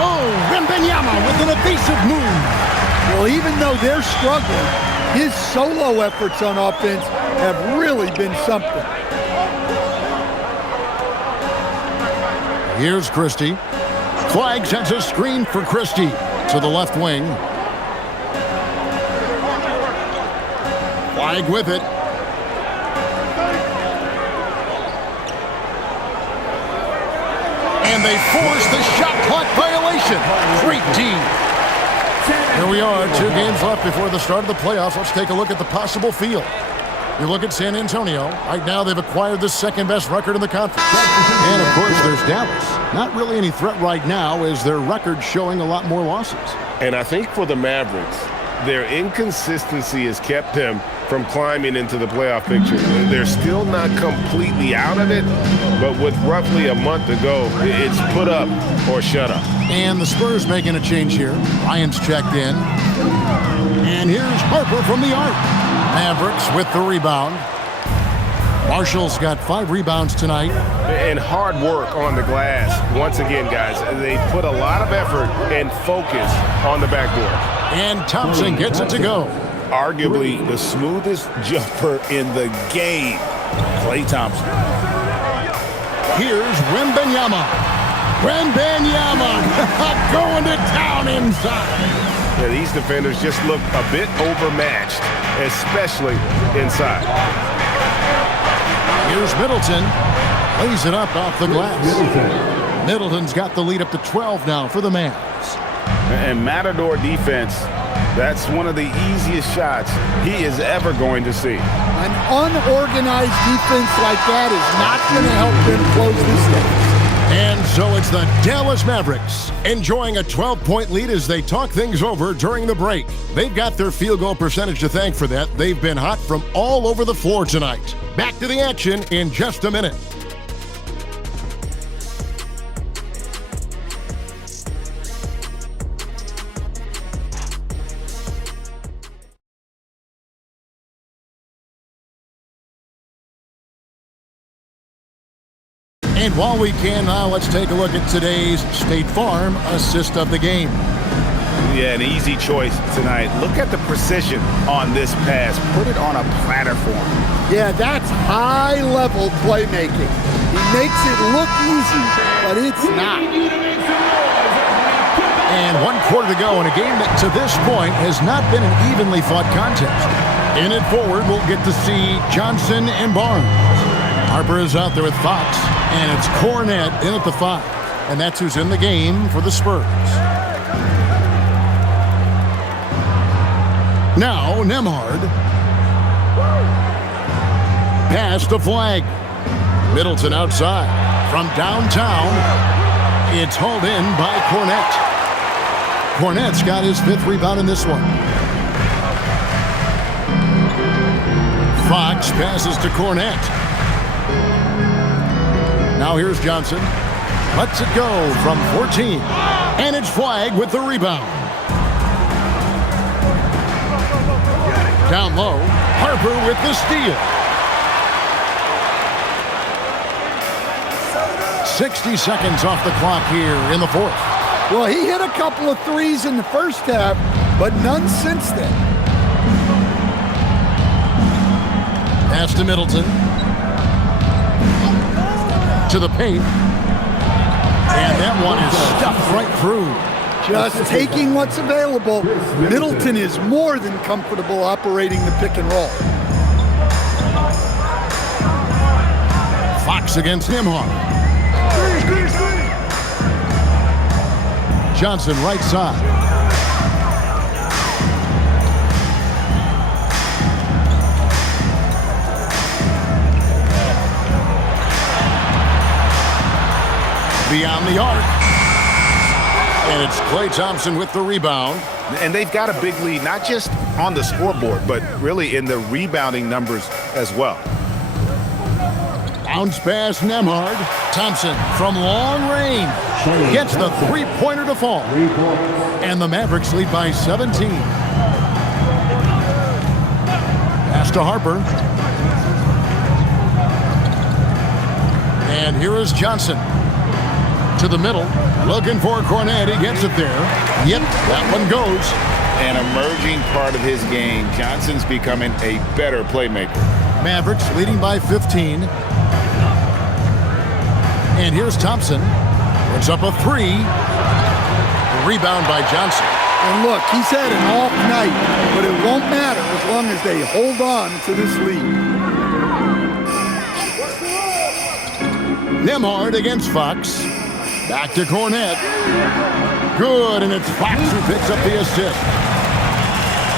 Oh, Wembanyama with an evasive move. Well, even though they're struggling, his solo efforts on offense have really been something. Here's Christie. Flag sends a screen for Christie to the left wing. Flag with it. And they force the shot clock violation. Great team. Here we are, 2 games left before the start of the playoffs. Let's take a look at the possible field. You look at San Antonio. Right now, they've acquired the second-best record in the conference. And, of course, there's Dallas. Not really any threat right now as their record showing a lot more losses. And I think for the Mavericks, their inconsistency has kept them from climbing into the playoff picture. They're still not completely out of it, but with roughly a month to go, it's put up or shut up. And the Spurs making a change here. Ryan's checked in. And here's Harper from the arc. Mavericks with the rebound. Marshall's got 5 rebounds tonight. And hard work on the glass. Once again, guys, they put a lot of effort and focus on the backboard. And Thompson gets it to go. Arguably the smoothest jumper in the game, Klay Thompson. Here's Wembanyama. Wembanyama going to town inside. Yeah, these defenders just look a bit overmatched, especially inside. Here's Middleton. Lays it up off the glass. Middleton's got the lead up to 12 now for the Mavs. And Matador defense, that's one of the easiest shots he is ever going to see. An unorganized defense like that is not going to help them close this game. And so it's the Dallas Mavericks enjoying a 12-point lead as they talk things over during the break. They've got their field goal percentage to thank for that. They've been hot from all over the floor tonight. Back to the action in just a minute. And while we can now, let's take a look at today's State Farm assist of the game. Yeah, an easy choice tonight. Look at the precision on this pass. Put it on a platter for him. Yeah, that's high-level playmaking. He makes it look easy, but it's not. And 1 quarter to go in a game that to this point has not been an evenly fought contest. In it forward, we'll get to see Johnson and Barnes. Harper is out there with Fox, and it's Cornette in at the 5. And that's who's in the game for the Spurs. Now, Nembhard. Pass to Flag. Middleton outside. From downtown, it's hauled in by Cornette. Cornette's got his 5th rebound in this one. Fox passes to Cornette. Now here's Johnson. Lets it go from 14. And it's Flag with the rebound. Down low, Harper with the steal. 60 seconds off the clock here in the 4th. Well, he hit a couple of threes in the first half, but none since then. Pass to Middleton. To the paint. And that one is stuffed right through. Just taking what's available. Middleton is more than comfortable operating the pick and roll. Fox against Nembhard. Johnson right side. Beyond the arc. And it's Klay Thompson with the rebound. And they've got a big lead, not just on the scoreboard, but really in the rebounding numbers as well. Bounce pass Nembhard. Thompson from long range gets the three-pointer to fall. And the Mavericks lead by 17. Pass to Harper. And here is Johnson. To the middle, looking for Cornet. He gets it there. Yep, that one goes. An emerging part of his game. Johnson's becoming a better playmaker. Mavericks leading by 15. And here's Thompson. Puts up a three. Rebound by Johnson. And look, he's had an off night, but it won't matter as long as they hold on to this lead. Nembhard against Fox. Back to Cornet. Good, and it's Fox who picks up the assist.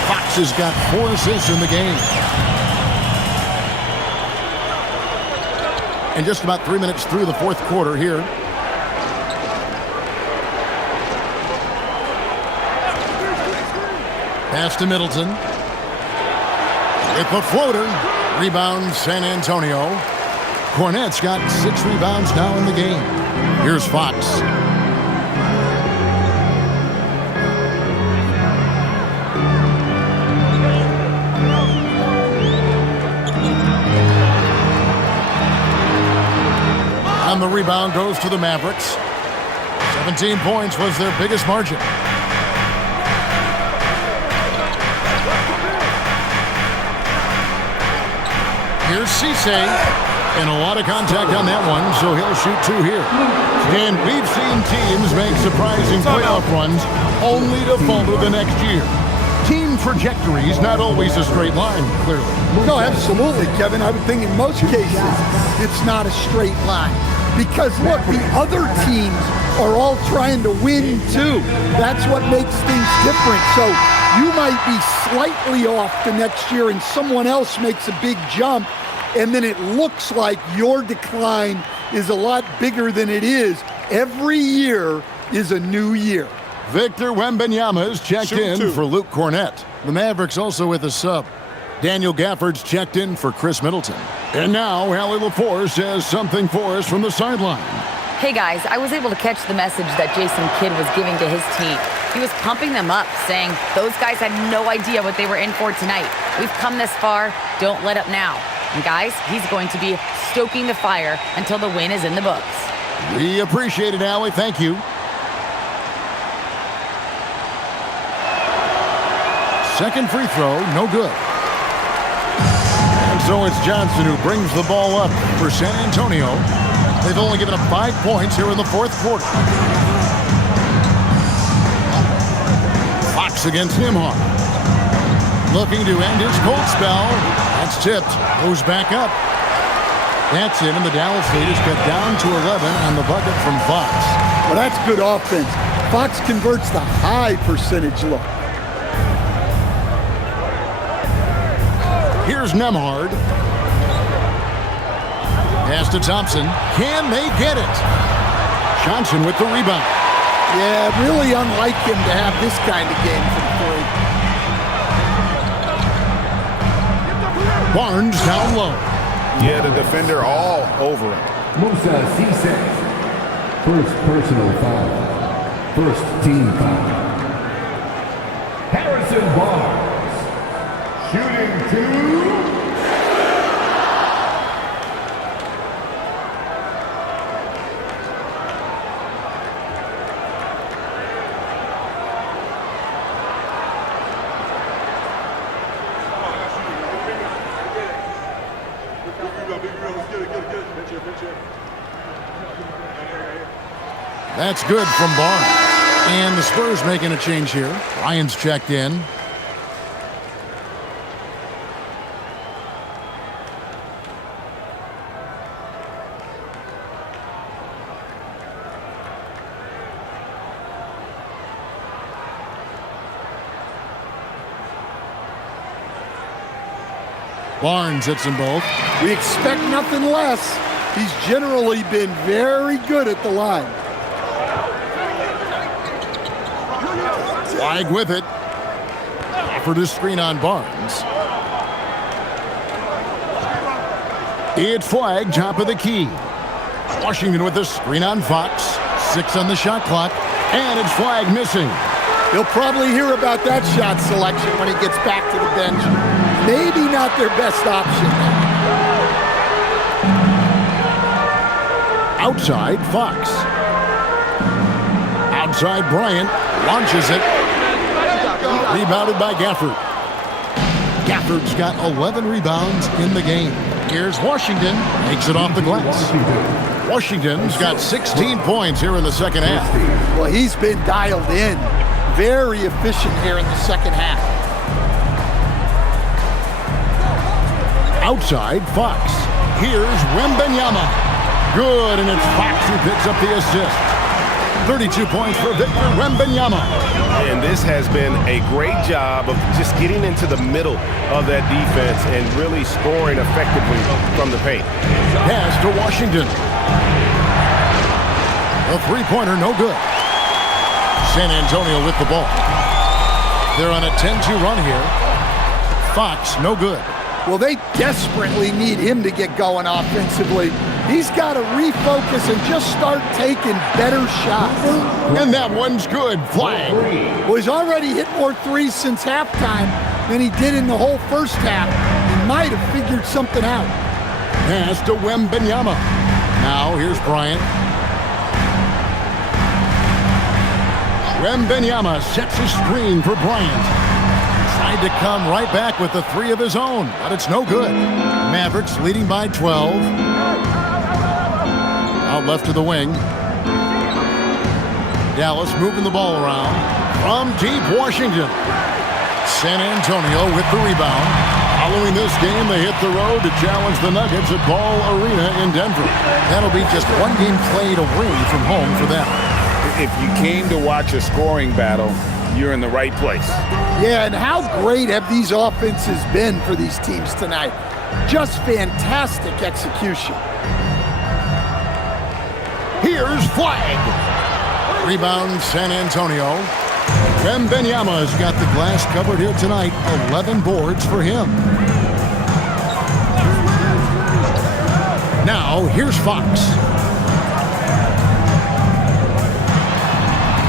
Fox has got 4 assists in the game. And just about 3 minutes through the fourth quarter here. Pass to Middleton. With the floater. Rebound San Antonio. Cornet's got 6 rebounds now in the game. Here's Fox. And the rebound goes to the Mavericks. 17 points was their biggest margin. Here's Cisse. And a lot of contact on that one, so he'll shoot 2 here. And we've seen teams make surprising playoff runs only to falter the next year. Team trajectory is not always a straight line, clearly. No, absolutely, Kevin. I would think in most cases it's not a straight line. Because, look, the other teams are all trying to win, too. That's what makes things different. So you might be slightly off the next year and someone else makes a big jump, and then it looks like your decline is a lot bigger than it is. Every year is a new year. Victor Wembanyama is checked in for Luke Cornet. The Mavericks also with a sub. Daniel Gafford's checked in for Chris Middleton. And now Allie LaForce has something for us from the sideline. Hey guys, I was able to catch the message that Jason Kidd was giving to his team. He was pumping them up, saying those guys had no idea what they were in for tonight. We've come this far, don't let up now. And guys, he's going to be stoking the fire until the win is in the books. We appreciate it, Allie. Thank you. Second free throw, no good. And so it's Johnson who brings the ball up for San Antonio. They've only given up 5 points here in the fourth quarter. Fox against Nembhard. Looking to end his cold spell. That's tipped. Goes back up. That's it, and the Dallas lead is cut down to 11 on the bucket from Fox. Well, that's good offense. Fox converts the high percentage look. Here's Nembhard. Pass to Thompson. Can they get it? Johnson with the rebound. Yeah, really unlike him to have this kind of game from three. Barnes down low. Yeah, the defender all over him. Musa Cisse. First personal foul. First team foul. Harrison Barnes. Shooting 2. That's good from Barnes. And the Spurs making a change here. Ryan's checked in. Barnes hits them both. We expect nothing less. He's generally been very good at the line. Flag with it. Offered a screen on Barnes. It's Flag, top of the key. Washington with the screen on Fox. 6 on the shot clock. And it's Flag missing. He'll probably hear about that shot selection when he gets back to the bench. Maybe not their best option. Outside, Fox. Outside, Bryant. Launches it. Rebounded by Gafford. Gafford's got 11 rebounds in the game. Here's Washington. Makes it off the glass. Washington's got 16 points here in the second half. Well, he's been dialed in. Very efficient here in the second half. Outside, Fox. Here's Wembanyama. Good, and it's Fox who picks up the assist. 32 points for Victor Wembanyama. And this has been a great job of just getting into the middle of that defense and really scoring effectively from the paint. Pass to Washington. A three-pointer, no good. San Antonio with the ball. They're on a 10-2 run here. Fox, no good. Well, they desperately need him to get going offensively. He's got to refocus and just start taking better shots. And that one's good. Flag. Well, he's already hit more threes since halftime than he did in the whole first half. He might have figured something out. Pass to Wembanyama. Now here's Bryant. Wembanyama sets a screen for Bryant. Tried to come right back with the three of his own, but it's no good. Mavericks leading by 12. Out left to the wing. Dallas moving the ball around. From deep, Washington. San Antonio with the rebound. Following this game, they hit the road to challenge the Nuggets at Ball Arena in Denver. That'll be just one game played away from home for them. If you came to watch a scoring battle, you're in the right place. Yeah, and how great have these offenses been for these teams tonight? Just fantastic execution. Here's Flag. Rebound, San Antonio. Wembanyama's got the glass covered here tonight. 11 boards for him. Now, here's Fox.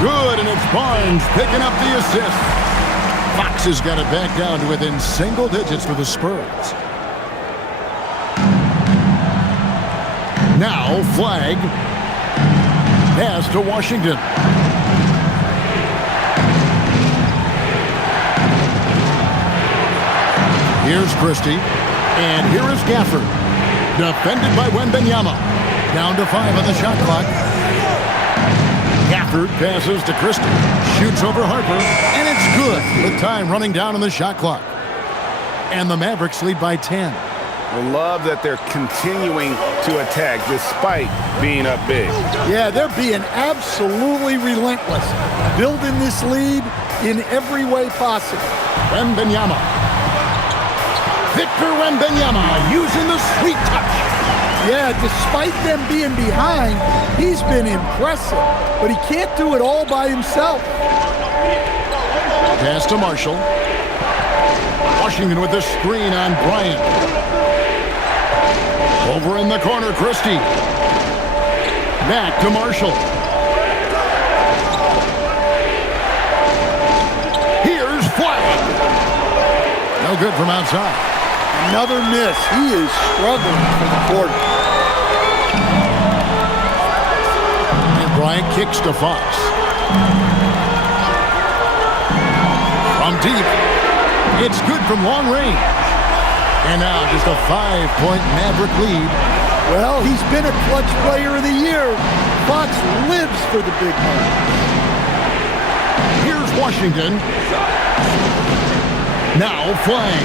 Good, and it's Barnes picking up the assist. Fox has got it back down to within single digits for the Spurs. Now, Flag. Pass to Washington. Here's Christie. And here is Gafford. Defended by Wembanyama. Down to 5 on the shot clock. Gafford passes to Christie. Shoots over Harper. And it's good with time running down on the shot clock. And the Mavericks lead by 10. I love that they're continuing to attack despite being up big. Yeah, they're being absolutely relentless. Building this lead in every way possible. Wembanyama. Victor Wembanyama using the sweet touch. Yeah, despite them being behind, he's been impressive. But he can't do it all by himself. Pass to Marshall. Washington with the screen on Bryant. Over in the corner, Christie. Back to Marshall. Here's Flag. No good from outside. Another miss. He is struggling for the quarter. And Bryant kicks to Fox. From deep. It's good from long range. And now just a 5-point Maverick lead. Well, he's been a clutch player of the year. Fox lives for the big moment. Here's Washington. Now Flang.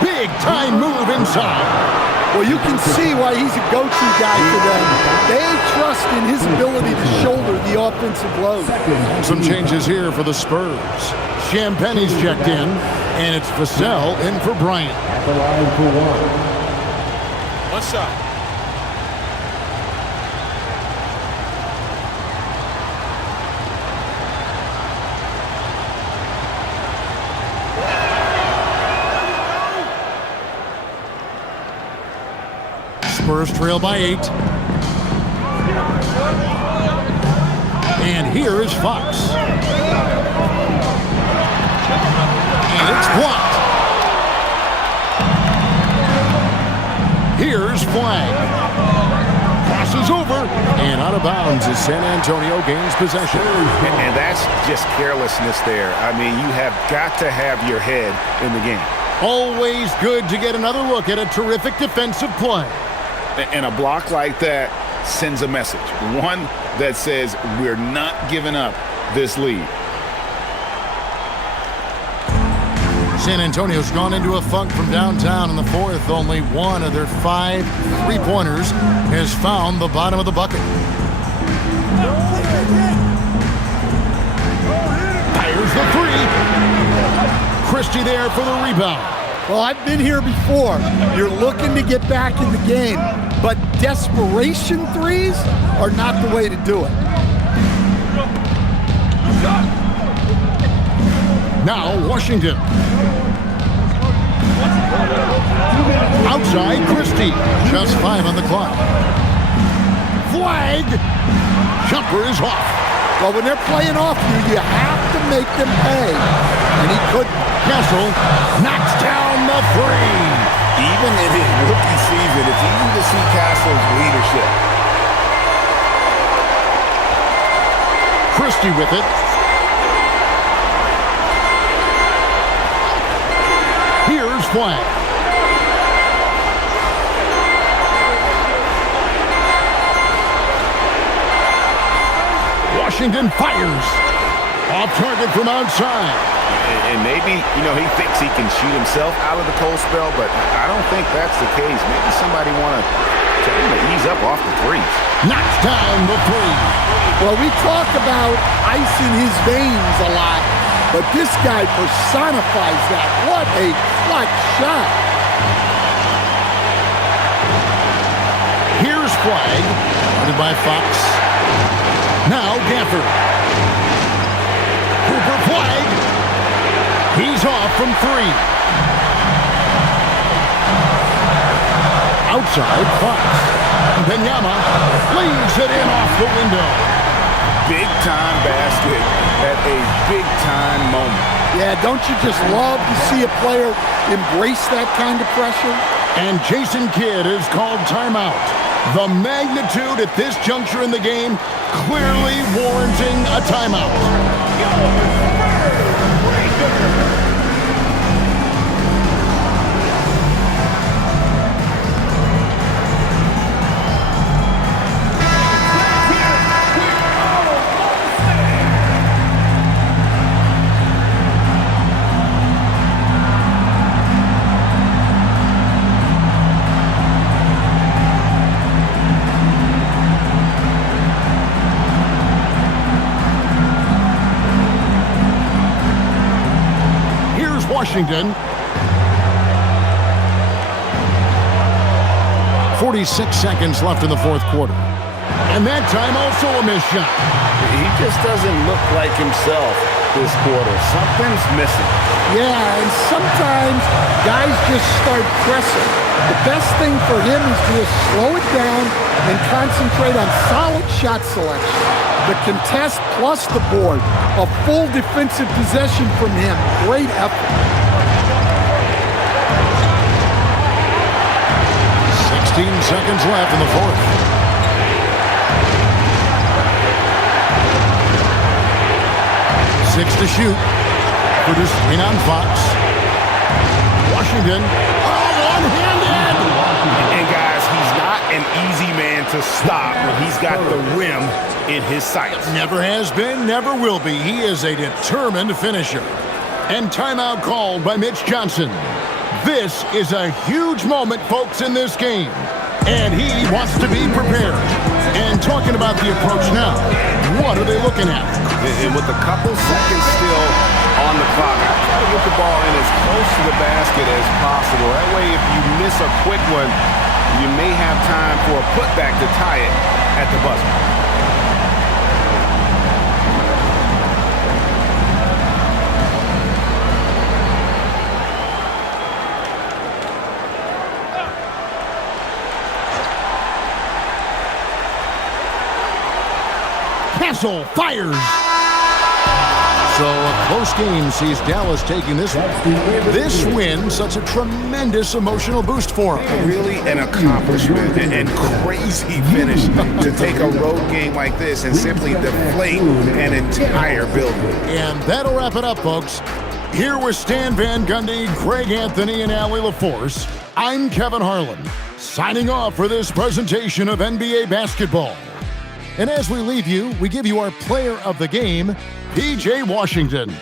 Big time move inside. Well, you can see why he's a go-to guy for them. They trust in his ability to shoulder the offensive load. Some changes here for the Spurs. Champagne's checked in, and it's Vassell in for Bryant. At the line for one. One shot. Spurs trail by 8. And here is Fox. And it's blocked. Here's Flag. Crosses over. And out of bounds as San Antonio gains possession. And that's just carelessness there. I mean, you have got to have your head in the game. Always good to get another look at a terrific defensive play. And a block like that sends a message. One that says we're not giving up this lead. San Antonio's gone into a funk from downtown in the fourth. Only one of their 5 3-pointers has found the bottom of the bucket. Fires the 3. Christie there for the rebound. Well, I've been here before. You're looking to get back in the game, but desperation threes are not the way to do it. Now Washington. Outside Christie. Just 5 on the clock. Flag. Jumper is off. Well, when they're playing off you have to make them pay. And he couldn't. Kessel knocks down the 3. Even in his rookie season, it's easy to see Castle's leadership. Christie with it. Here's Flag. Washington fires. Off target from outside. And maybe, he thinks he can shoot himself out of the cold spell, but I don't think that's the case. Maybe somebody want to tell him to ease up off the threes. Knocks down the 3. Well, we talk about ice in his veins a lot, but this guy personifies that. What a clutch shot. Here's Flag. Guarded by Fox. Now Gafford. Cooper Flag. He's off from 3. Outside Fox. Benyama leaves it in off the window. Big time basket at a big time moment. Yeah, don't you just love to see a player embrace that kind of pressure? And Jason Kidd is called timeout. The magnitude at this juncture in the game clearly warranting a timeout. Washington. 46 seconds left in the fourth quarter. And that time also a missed shot. He just doesn't look like himself this quarter. Something's missing. Yeah, and sometimes guys just start pressing. The best thing for him is to just slow it down and concentrate on solid shot selection. The contest plus the board. A full defensive possession from him. Great effort. 16 seconds left in the fourth. Six to shoot. For the screen on Fox. Washington. Oh, one-handed to stop when he's got the rim in his sights. Never has been, never will be. He is a determined finisher. And timeout called by Mitch Johnson. This is a huge moment, folks, in this game. And he wants to be prepared. And talking about the approach now, what are they looking at? And with a couple seconds still on the clock, I try to get the ball in as close to the basket as possible. That way, if you miss a quick one, you may have time for a putback to tie it at the buzzer. Castle fires. So a close game sees Dallas taking this one. This win, such a tremendous emotional boost for him. Really an accomplishment and crazy finish to take a road game like this and simply deflate an entire building. And that'll wrap it up, folks. Here with Stan Van Gundy, Greg Anthony, and Allie LaForce, I'm Kevin Harlan, signing off for this presentation of NBA basketball. And as we leave you, we give you our player of the game, P.J. Washington.